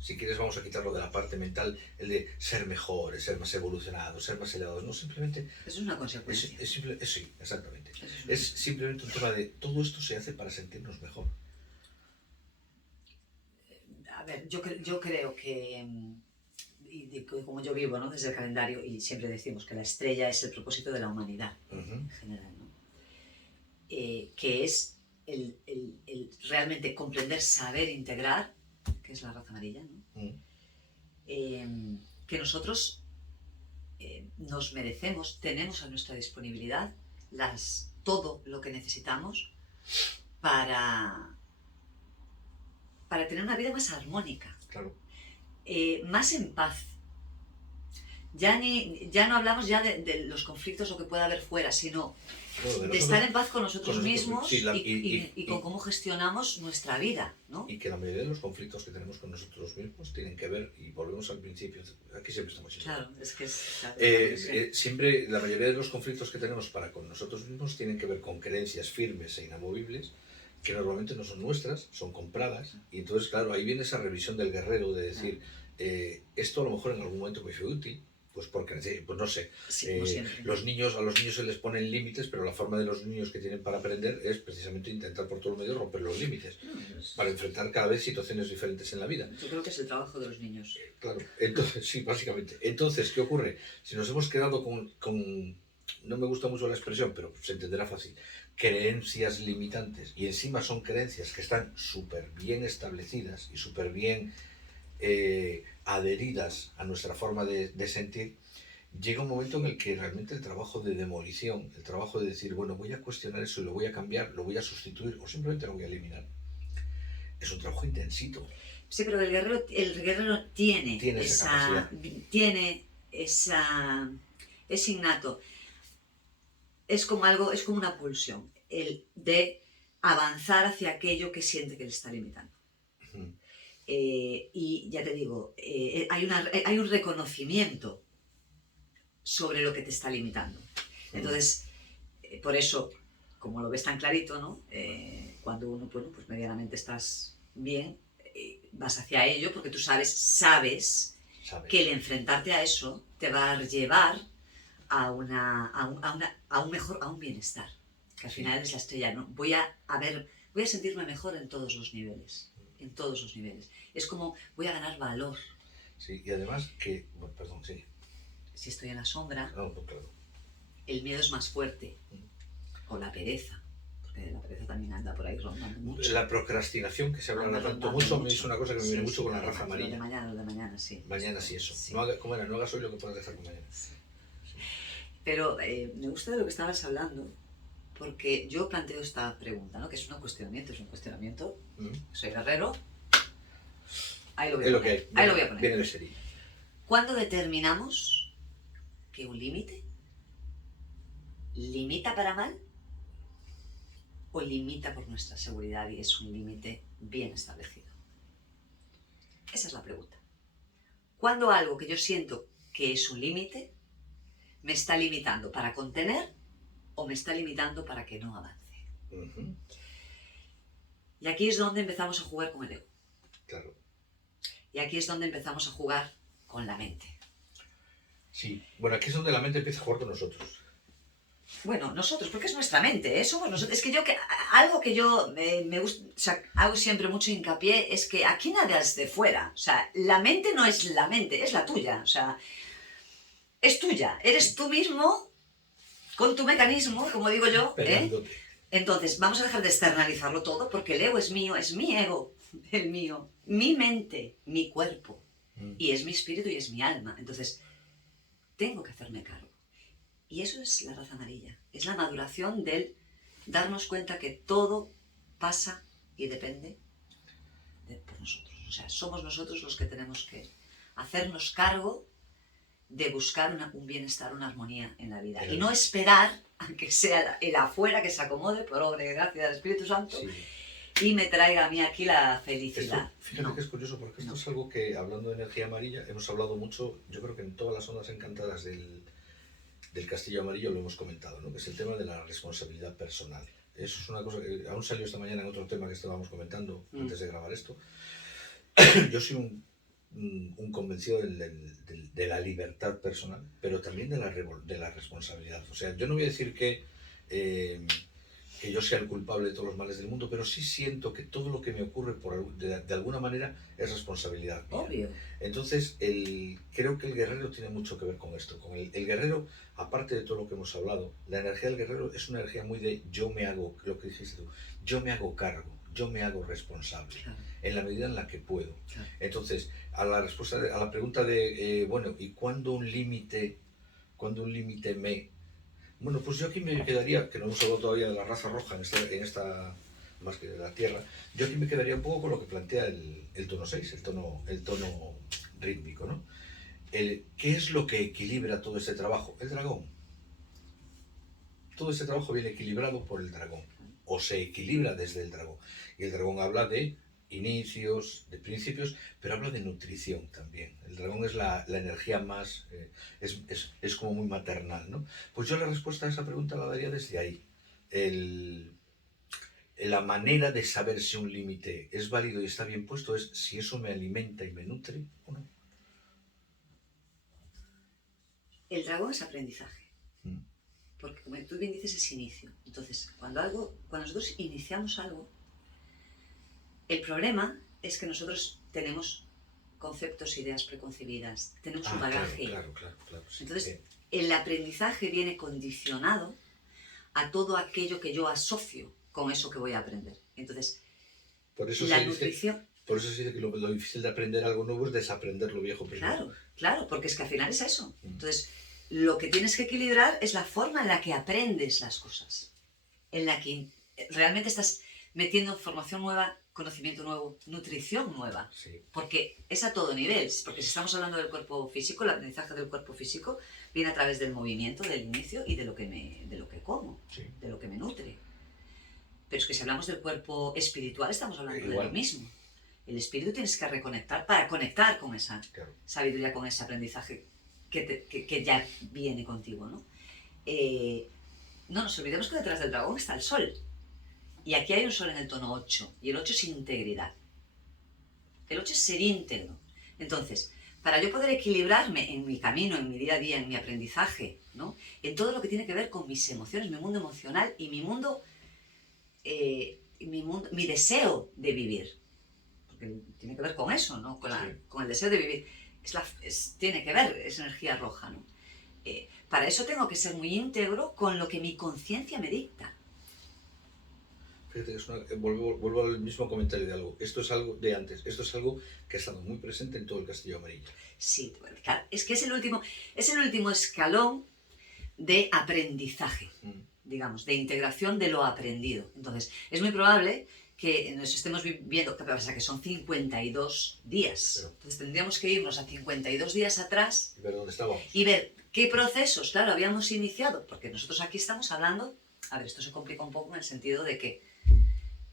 si quieres vamos a quitarlo de la parte mental, el de ser mejores, ser más evolucionados, ser más elevados. No, simplemente... Es una consecuencia. Sí, exactamente. Es simplemente un tema de todo esto se hace para sentirnos mejor. A ver, yo creo que, y como yo vivo, ¿no? Desde el calendario, y siempre decimos que la estrella es el propósito de la humanidad en general, ¿no? Que es el realmente comprender, saber, integrar, que es la raza amarilla, ¿no? Que nosotros nos merecemos, tenemos a nuestra disponibilidad todo lo que necesitamos para tener una vida más armónica, claro. más en paz. ya no hablamos ya de los conflictos o que pueda haber fuera, sino Bueno, de estar en paz con nosotros con mismos sí, y con cómo gestionamos nuestra vida, ¿no? y que la mayoría de los conflictos que tenemos con nosotros mismos tienen que ver, y volvemos al principio, aquí siempre estamos igual. Claro, es que es... Siempre la mayoría de los conflictos que tenemos para con nosotros mismos tienen que ver con creencias firmes e inamovibles que normalmente no son nuestras, son compradas, y entonces claro, ahí viene esa revisión del guerrero de decir, esto a lo mejor en algún momento me fue útil, pues porque, pues no sé, Sí, como siempre. a los niños se les ponen límites, pero la forma de los niños que tienen para aprender es precisamente intentar por todos los medios romper los límites, para enfrentar cada vez situaciones diferentes en la vida. Yo creo que es el trabajo de los niños. Claro, entonces, sí, básicamente. Entonces, ¿qué ocurre? Si nos hemos quedado con, no me gusta mucho la expresión, pero se entenderá fácil, creencias limitantes, y encima son creencias que están súper bien establecidas y súper bien adheridas a nuestra forma de sentir, llega un momento en el que realmente el trabajo de demolición, el trabajo de decir, bueno, voy a cuestionar eso y lo voy a cambiar, lo voy a sustituir o simplemente lo voy a eliminar, es un trabajo intensito. Sí, pero el guerrero tiene esa es innato. Es como algo, es como una pulsión, el de avanzar hacia aquello que siente que le está limitando. Y ya te digo, hay un reconocimiento sobre lo que te está limitando. Entonces, por eso, como lo ves tan clarito, ¿no? Cuando uno, bueno, pues medianamente estás bien, vas hacia ello porque tú sabes que el enfrentarte a eso te va a llevar a un bienestar, que al final es la estrella, ¿no? Voy a sentirme mejor en todos los niveles, Es como voy a ganar valor. Sí, y además que, bueno, perdón, sí. Si estoy en la sombra, no, claro. El miedo es más fuerte, o la pereza, porque la pereza también anda por ahí rondando mucho. La procrastinación, que se habla tanto mucho, es una cosa que me viene mucho con la raza amarilla. Lo de mañana, sí. Mañana sí, eso. Sí. ¿Cómo era? No hagas hoy lo que puedas dejar con mañana. Sí. Pero me gusta de lo que estabas hablando, porque yo planteo esta pregunta, ¿no? Que es un cuestionamiento. Soy guerrero, ahí lo voy a poner. Viene de serie. ¿Cuándo determinamos que un límite limita para mal o limita por nuestra seguridad y es un límite bien establecido? Esa es la pregunta. ¿Cuándo algo que yo siento que es un límite me está limitando para contener o me está limitando para que no avance? Y aquí es donde empezamos a jugar con el ego. Claro. Y aquí es donde empezamos a jugar con la mente. Sí, bueno, aquí es donde la mente empieza a jugar con nosotros. Bueno, nosotros, porque es nuestra mente, somos nosotros. Es que algo que yo me gusta, o sea, hago siempre mucho hincapié es que aquí nada es de fuera. O sea, la mente no es la mente, es la tuya. O sea, es tuya. Eres tú mismo con tu mecanismo, como digo yo. Entonces, vamos a dejar de externalizarlo todo porque el ego es mío, es mi ego, el mío, mi mente, mi cuerpo. Y es mi espíritu y es mi alma. Entonces, tengo que hacerme cargo. Y eso es la raza amarilla. Es la maduración del darnos cuenta que todo pasa y depende por nosotros. O sea, somos nosotros los que tenemos que hacernos cargo de buscar un bienestar, una armonía en la vida. Y no esperar a que sea el afuera que se acomode por obra y gracia del Espíritu Santo y me traiga a mí aquí la felicidad. Fíjate que es curioso porque esto es algo que, hablando de energía amarilla, hemos hablado mucho, yo creo que en todas las ondas encantadas del Castillo Amarillo lo hemos comentado, ¿no? Que es el tema de la responsabilidad personal. Eso es una cosa que aún salió esta mañana en otro tema que estábamos comentando antes de grabar esto. Yo soy un convencido de la libertad personal, pero también de la responsabilidad. O sea, yo no voy a decir que yo sea el culpable de todos los males del mundo, pero sí siento que todo lo que me ocurre de alguna manera es responsabilidad mía. Obvio. Entonces, creo que el guerrero tiene mucho que ver con esto. Con el guerrero, aparte de todo lo que hemos hablado, la energía del guerrero es una energía muy de yo me hago, lo que dijiste tú, yo me hago cargo, yo me hago responsable, en la medida en la que puedo. Entonces, a la pregunta de, bueno, ¿y cuándo un límite me... Bueno, pues yo aquí me quedaría, que no hemos hablado todavía de la raza roja en esta más que de la Tierra, yo aquí me quedaría un poco con lo que plantea el tono 6, el tono rítmico, ¿no? ¿qué es lo que equilibra todo este trabajo? El dragón. Todo este trabajo viene equilibrado por el dragón, o se equilibra desde el dragón. Y el dragón habla de inicios, de principios, pero habla de nutrición también. El dragón es la energía más, es como muy maternal, ¿no? Pues yo la respuesta a esa pregunta la daría desde ahí. El, la manera de saber si un límite es válido y está bien puesto es si eso me alimenta y me nutre o no. El dragón es aprendizaje. Mm. Porque, como tú bien dices, es inicio. Entonces, cuando nosotros iniciamos algo, el problema es que nosotros tenemos conceptos, ideas preconcebidas, tenemos un bagaje. Claro, sí. Entonces, el aprendizaje viene condicionado a todo aquello que yo asocio con eso que voy a aprender. Entonces, por eso la nutrición... Por eso se dice que lo difícil de aprender algo nuevo es desaprender lo viejo primero. Claro, porque es que al final es eso. Entonces, lo que tienes que equilibrar es la forma en la que aprendes las cosas, en la que realmente estás metiendo información nueva, conocimiento nuevo, nutrición nueva, sí. Porque es a todo nivel, porque si estamos hablando del cuerpo físico, el aprendizaje del cuerpo físico viene a través del movimiento, del inicio y de lo que como, sí. De lo que me nutre. Pero es que si hablamos del cuerpo espiritual, estamos hablando de lo mismo. El espíritu tienes que reconectar para conectar con esa sabiduría, con ese aprendizaje que ya viene contigo, ¿no? No nos olvidemos que detrás del dragón está el sol. Y aquí hay un sol en el tono 8. Y el 8 es integridad. El 8 es ser íntegro. Entonces, para yo poder equilibrarme en mi camino, en mi día a día, en mi aprendizaje, ¿no? En todo lo que tiene que ver con mis emociones, mi mundo emocional y mi mundo, mi deseo de vivir. Porque tiene que ver con eso, ¿no? Con el deseo de vivir. Tiene que ver, es energía roja, ¿no? Para eso tengo que ser muy íntegro con lo que mi conciencia me dicta. Fíjate, vuelvo al mismo comentario de algo. Esto es algo de antes. Esto es algo que ha estado muy presente en todo el Castillo Amarillo. Sí, claro. Es que es el último escalón de aprendizaje, digamos, de integración de lo aprendido. Entonces, es muy probable que nos estemos viendo, ¿qué pasa? Que son 52 días. Pero, entonces tendríamos que irnos a 52 días atrás y ver dónde estábamos. Y ver qué procesos, claro, habíamos iniciado. Porque nosotros aquí estamos hablando, a ver, esto se complica un poco en el sentido de que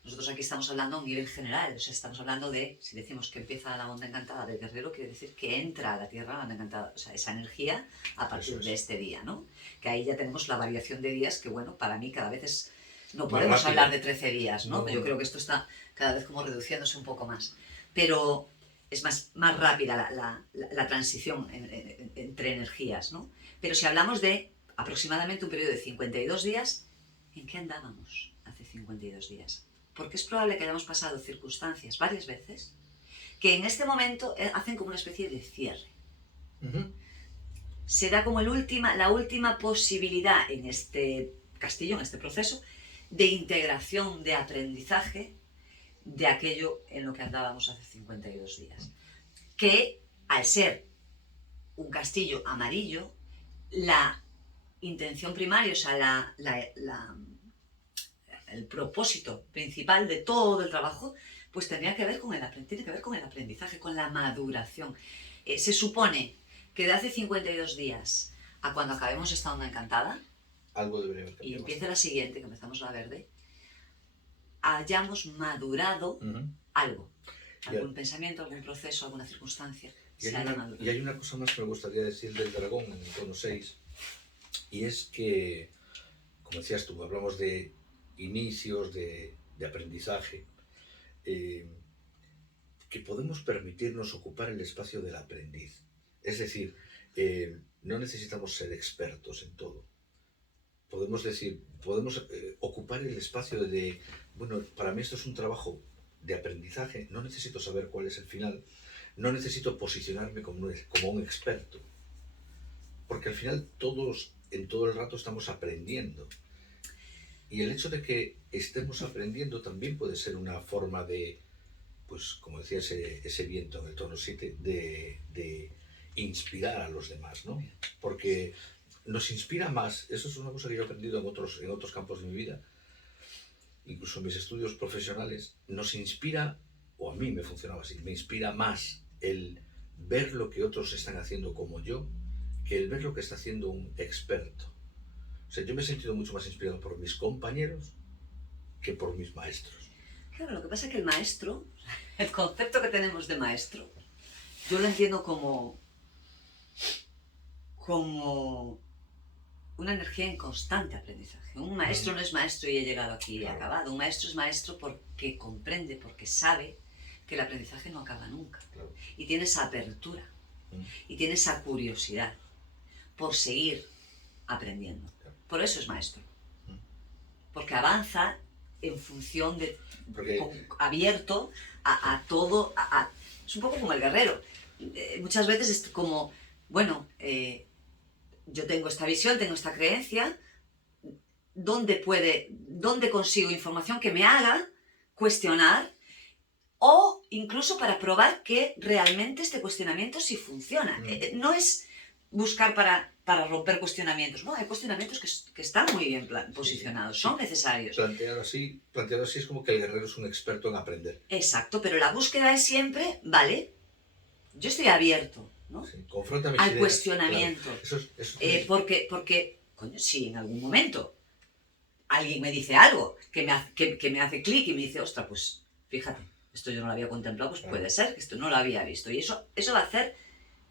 nosotros aquí estamos hablando a un nivel general. O sea, estamos hablando de, si decimos que empieza la onda encantada del guerrero, quiere decir que entra a la Tierra la onda encantada. O sea, esa energía a partir de este día, ¿no? Que ahí ya tenemos la variación de días que, bueno, para mí cada vez es... No podemos hablar de 13 días, ¿no? Yo creo que esto está cada vez como reduciéndose un poco más. Pero es más rápida la transición entre energías, ¿no? Pero si hablamos de aproximadamente un periodo de 52 días, ¿en qué andábamos hace 52 días? Porque es probable que hayamos pasado circunstancias varias veces que en este momento hacen como una especie de cierre. Se da como la última posibilidad en este castillo, en este proceso, de integración, de aprendizaje de aquello en lo que andábamos hace 52 días. Que, al ser un castillo amarillo, la intención primaria, o sea, el propósito principal de todo el trabajo, pues tiene que ver con el aprendizaje, con la maduración. Se supone que de hace 52 días a cuando acabemos esta onda encantada, algo debería haber cambiado. Y empiece la siguiente, que empezamos la verde, hayamos madurado algo. Algún pensamiento, algún proceso, alguna circunstancia. Y hay una cosa más que me gustaría decir del dragón en el tono 6, y es que, como decías tú, hablamos de inicios, de aprendizaje, que podemos permitirnos ocupar el espacio del aprendiz. Es decir, no necesitamos ser expertos en todo. Podemos ocupar el espacio de, bueno, para mí esto es un trabajo de aprendizaje, no necesito saber cuál es el final, no necesito posicionarme como un experto, porque al final todos, en todo el rato estamos aprendiendo. Y el hecho de que estemos aprendiendo también puede ser una forma de, pues como decía ese viento en el tono 7, de inspirar a los demás, ¿no? Porque nos inspira más, eso es una cosa que yo he aprendido en otros campos de mi vida, incluso en mis estudios profesionales, nos inspira, o a mí me funcionaba así, me inspira más el ver lo que otros están haciendo como yo, que el ver lo que está haciendo un experto. O sea, yo me he sentido mucho más inspirado por mis compañeros que por mis maestros. Claro, lo que pasa es que el maestro, el concepto que tenemos de maestro, yo lo entiendo como una energía en constante aprendizaje. Un maestro no es maestro y he llegado aquí y he acabado. Un maestro es maestro porque comprende, porque sabe que el aprendizaje no acaba nunca. Claro. Y tiene esa apertura y tiene esa curiosidad por seguir aprendiendo. Por eso es maestro. Porque avanza en función de abierto a todo. Es un poco como el guerrero. Muchas veces es como, bueno, yo tengo esta visión, tengo esta creencia, ¿dónde consigo información que me haga cuestionar? O incluso para probar que realmente este cuestionamiento sí funciona. No es buscar para romper cuestionamientos. No, hay cuestionamientos que están muy bien posicionados, son necesarios. Planteado así es como que el guerrero es un experto en aprender. Exacto, pero la búsqueda es siempre, vale, yo estoy abierto, ¿no? Sí, confronta mis al ideas, cuestionamiento. Claro. Eso Porque, coño, si en algún momento alguien me dice algo que me hace clic y me dice, ostras, pues fíjate, esto yo no lo había contemplado, pues puede ser que esto no lo había visto. Y eso va a hacer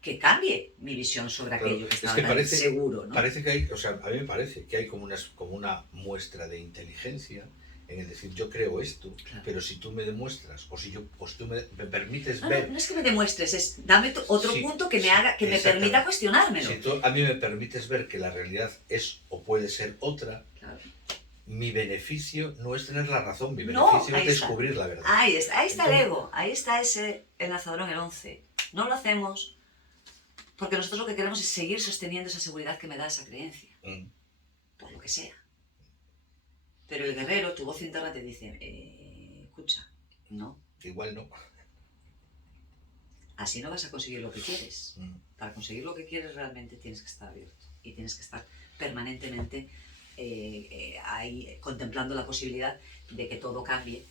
que cambie mi visión sobre aquello que estaba tan seguro, ¿no? Parece que hay, o sea, a mí me parece que hay como una muestra de inteligencia en el decir, yo creo esto, pero si tú me demuestras, o si tú me permites ver... No es que me demuestres, es dame otro punto que me permita cuestionármelo. Si tú a mí me permites ver que la realidad es o puede ser otra, mi beneficio no es tener la razón, mi beneficio es descubrir la verdad. Ahí está el ego, ahí está ese enlazador en el 11. No lo hacemos porque nosotros lo que queremos es seguir sosteniendo esa seguridad que me da esa creencia, por lo que sea. Pero el guerrero, tu voz interna te dice, escucha, no. Igual no. Así no vas a conseguir lo que quieres. Para conseguir lo que quieres realmente tienes que estar abierto y tienes que estar permanentemente ahí contemplando la posibilidad de que todo cambie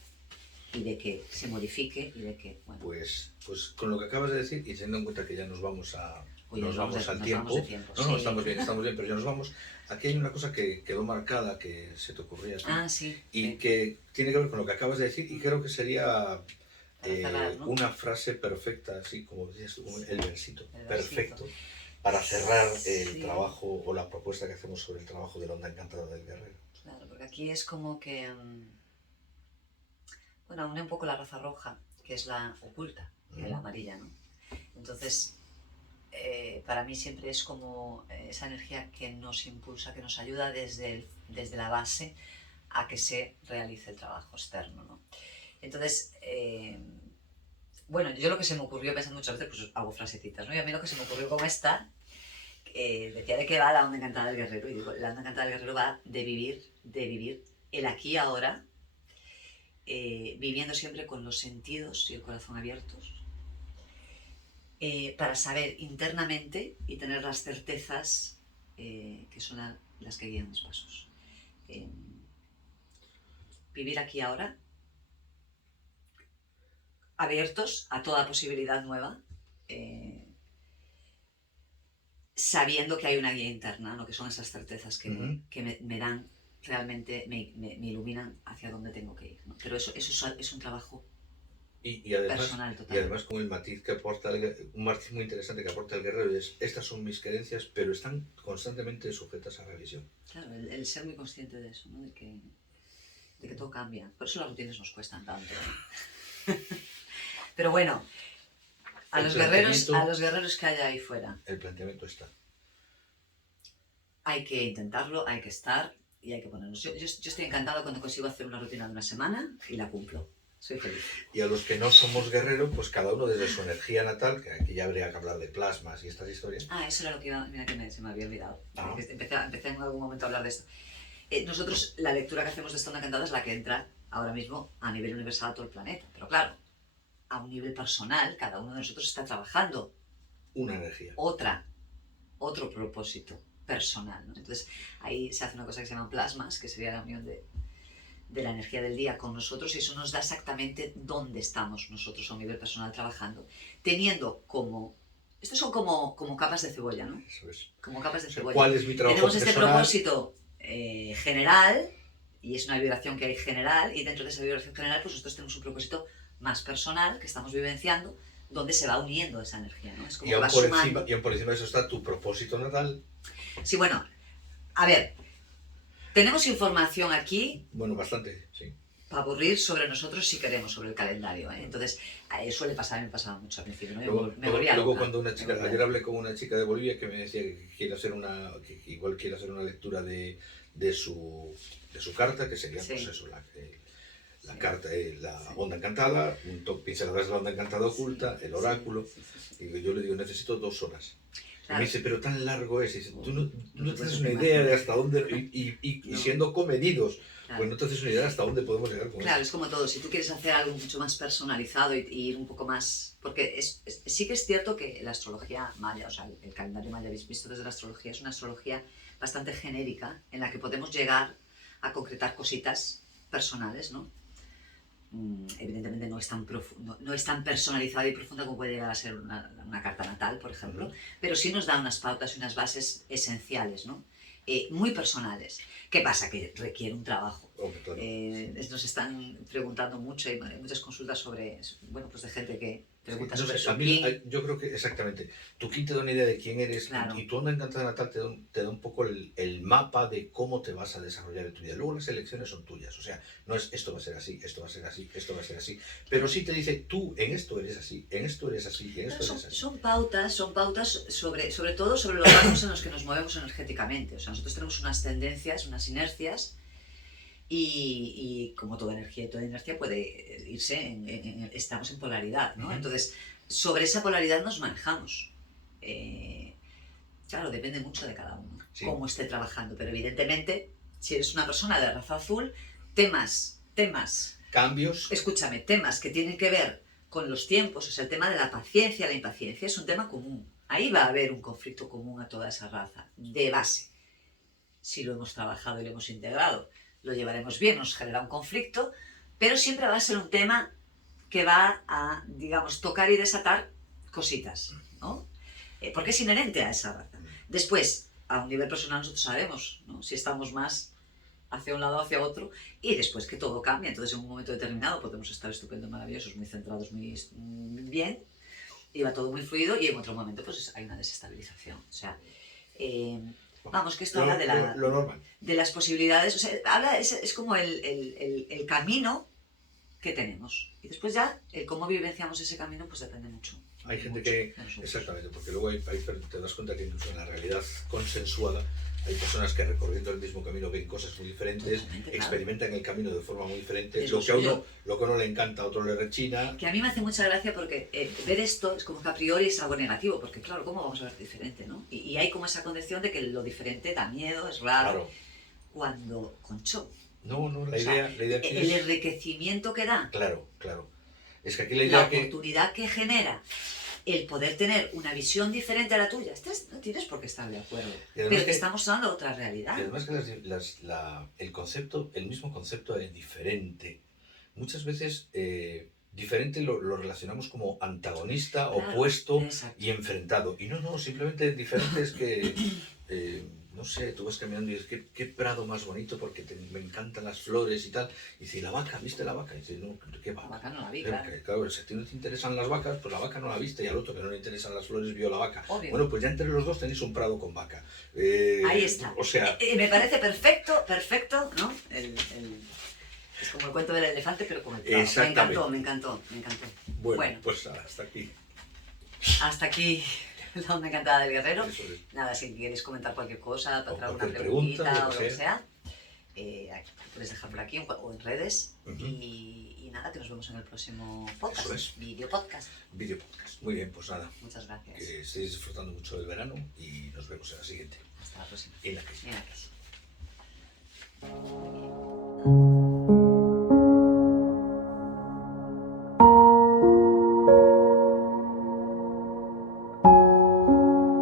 y de que se modifique y de que, bueno... Pues con lo que acabas de decir y teniendo en cuenta que ya nos vamos al tiempo. No, estamos bien, pero ya nos vamos. Aquí hay una cosa que quedó marcada que se te ocurría sí. Que tiene que ver con lo que acabas de decir y creo que sería una frase perfecta, así como dices, el versito perfecto para cerrar el trabajo o la propuesta que hacemos sobre el trabajo de la onda encantada del guerrero. Claro, porque aquí es como que, bueno, une un poco la raza roja, que es la oculta, y la amarilla, ¿no? Entonces, para mí siempre es como esa energía que nos impulsa, que nos ayuda desde la base a que se realice el trabajo externo, ¿no? Entonces, bueno, yo lo que se me ocurrió pensando muchas veces, pues hago frasecitas, ¿no? Y a mí lo que se me ocurrió con esta, decía de qué va la onda encantada del guerrero, y digo, la onda encantada del guerrero va de vivir el aquí y ahora, viviendo siempre con los sentidos y el corazón abiertos, para saber internamente y tener las certezas que son las que guían mis pasos. Vivir aquí ahora, abiertos a toda posibilidad nueva, sabiendo que hay una guía interna, ¿no? Que son esas certezas que me dan, realmente me iluminan hacia dónde tengo que ir, ¿no? Pero eso es un trabajo personal total. Y además con el matiz que aporta, un matiz muy interesante que aporta el guerrero es, estas son mis creencias, pero están constantemente sujetas a revisión. Claro, el ser muy consciente de eso, ¿no? De que todo cambia. Por eso las rutinas nos cuestan tanto, ¿no? Pero bueno, a los guerreros que hay ahí fuera. El planteamiento está. Hay que intentarlo, hay que estar y hay que ponernos. Yo estoy encantada cuando consigo hacer una rutina de una semana y la cumplo. Soy feliz. Y a los que no somos guerreros, pues cada uno desde su energía natal, que aquí ya habría que hablar de plasmas y estas historias. Eso era lo que iba, mira que se me había olvidado. Empecé en algún momento a hablar de esto. Nosotros, la lectura que hacemos de esta onda encantada es la que entra ahora mismo a nivel universal a todo el planeta. Pero claro, a un nivel personal, cada uno de nosotros está trabajando una energía. Otro propósito personal, ¿no? Entonces, ahí se hace una cosa que se llama plasmas, que sería la unión de la energía del día con nosotros, y eso nos da exactamente dónde estamos nosotros a un nivel personal trabajando, teniendo como Estos son como capas de cebolla, ¿no? Eso es. Como capas de O sea, cebolla. ¿cuál es mi trabajo Tenemos este personal? propósito general, y es una vibración que hay general, y dentro de esa vibración general, pues nosotros tenemos un propósito más personal que estamos vivenciando, donde se va uniendo esa energía, ¿no? Es como Y que aún va por sumando. encima, y aún por encima de eso está tu propósito natal. Sí, bueno, a ver, tenemos información aquí Bueno, bastante, sí. para aburrir sobre nosotros si queremos, sobre el calendario, ¿eh? Entonces, suele pasar, me pasaba mucho al principio, ¿no? Me volvía Luego loca. cuando una chica, ayer hablé con una chica de Bolivia que me decía que quiere hacer que igual quiere hacer una lectura de su carta, que sería Sí. pues eso, la Sí. carta, la Sí. onda encantada, pinceladas de la onda encantada oculta, el oráculo, Sí. y yo le digo, necesito 2 horas. Y Claro. me dice, pero tan largo es, y dice, tú no No te tienes puedes una imaginar. idea de hasta dónde, y No. siendo comedidos, Claro. pues no te haces una idea de hasta dónde podemos llegar con Claro, eso. es como todo, si tú quieres hacer algo mucho más personalizado y ir un poco más... Porque sí que es cierto que la astrología maya, o sea, el calendario maya visto desde la astrología, es una astrología bastante genérica en la que podemos llegar a concretar cositas personales, ¿no? Evidentemente no es tan no es tan personalizada y profunda como puede llegar a ser una carta natal, por ejemplo, pero sí nos da unas pautas y unas bases esenciales, ¿no? Muy personales. ¿Qué pasa? Que requiere un trabajo. Claro. Nos están preguntando mucho, hay muchas consultas sobre, bueno, pues de gente que pregunta Sí, no sobre sé, su a mí, kin. yo creo que exactamente. Tu kin te da una idea de quién eres, Claro. y tu onda encantada natal te da un poco el mapa de cómo te vas a desarrollar en tu vida. Luego las elecciones son tuyas, o sea, no es esto va a ser así, esto va a ser así, esto va a ser así, pero sí te dice tú en esto eres así, en esto eres así, en esto eres así. Son pautas sobre todo sobre los rangos en los que nos movemos energéticamente. O sea, nosotros tenemos unas tendencias, unas inercias, y como toda inercia puede irse, estamos en polaridad, ¿no? Entonces, sobre esa polaridad nos manejamos. Claro, depende mucho de cada uno, Sí. cómo esté trabajando, pero evidentemente, si eres una persona de raza azul, temas, Cambios. escúchame, temas que tienen que ver con los tiempos, o sea, el tema de la paciencia, la impaciencia, es un tema común. Ahí va a haber un conflicto común a toda esa raza, de base. Si lo hemos trabajado y lo hemos integrado, lo llevaremos bien, nos genera un conflicto, pero siempre va a ser un tema que va a, digamos, tocar y desatar cositas, ¿no? Porque es inherente a esa raza. Después, a un nivel personal nosotros sabemos, ¿no? Si estamos más hacia un lado o hacia otro, y después que todo cambia. Entonces, en un momento determinado podemos estar estupendos, maravillosos, muy centrados, muy bien, y va todo muy fluido, y en otro momento pues hay una desestabilización. O sea, vamos, que esto habla lo normal. de las posibilidades, o sea, es como el camino que tenemos. Y después ya, el cómo vivenciamos ese camino, pues depende mucho. Hay gente que, exactamente, porque luego te das cuenta que incluso en la realidad consensuada hay personas que recorriendo el mismo camino ven cosas muy diferentes, experimentan el camino de forma muy diferente, lo que a uno le encanta, a otro le rechina. Que a mí me hace mucha gracia porque ver esto es como que a priori es algo negativo, porque claro, ¿cómo vamos a ver diferente, no? Y hay como esa concepción de que lo diferente da miedo, es raro, claro. Cuando, concho. No, la idea que el enriquecimiento que da. Claro. Es que aquí la idea oportunidad que genera el poder tener una visión diferente a la tuya. No tienes por qué estar de acuerdo, pero te estamos dando otra realidad. Y además que el mismo concepto de diferente, muchas veces diferente lo relacionamos como antagonista, claro, opuesto, exacto, y enfrentado. Y no, simplemente diferente es que... no sé, tú vas caminando y dices, qué prado más bonito porque me encantan las flores y tal. Y dice, ¿la vaca? ¿Viste la vaca? Y dice, no, ¿qué vaca? La vaca no la vi, claro, si a ti no te interesan las vacas, pues la vaca no la viste, y al otro que no le interesan las flores vio la vaca. Obvio. Bueno, pues ya entre los dos tenéis un prado con vaca. Ahí está. O sea... me parece perfecto, ¿no? Es como el cuento del elefante, pero con el prado. Me encantó. Bueno, pues hasta aquí. Hasta aquí. La onda encantada del guerrero. Nada, si queréis comentar cualquier cosa, traer una preguntita o lo que sea, puedes dejar por aquí o en redes. Y nada, que nos vemos en el próximo podcast. Eso es. Video podcast. Muy bien, pues nada. Muchas gracias. Que estéis disfrutando mucho del verano y nos vemos en la siguiente. Hasta la próxima. En la que sí.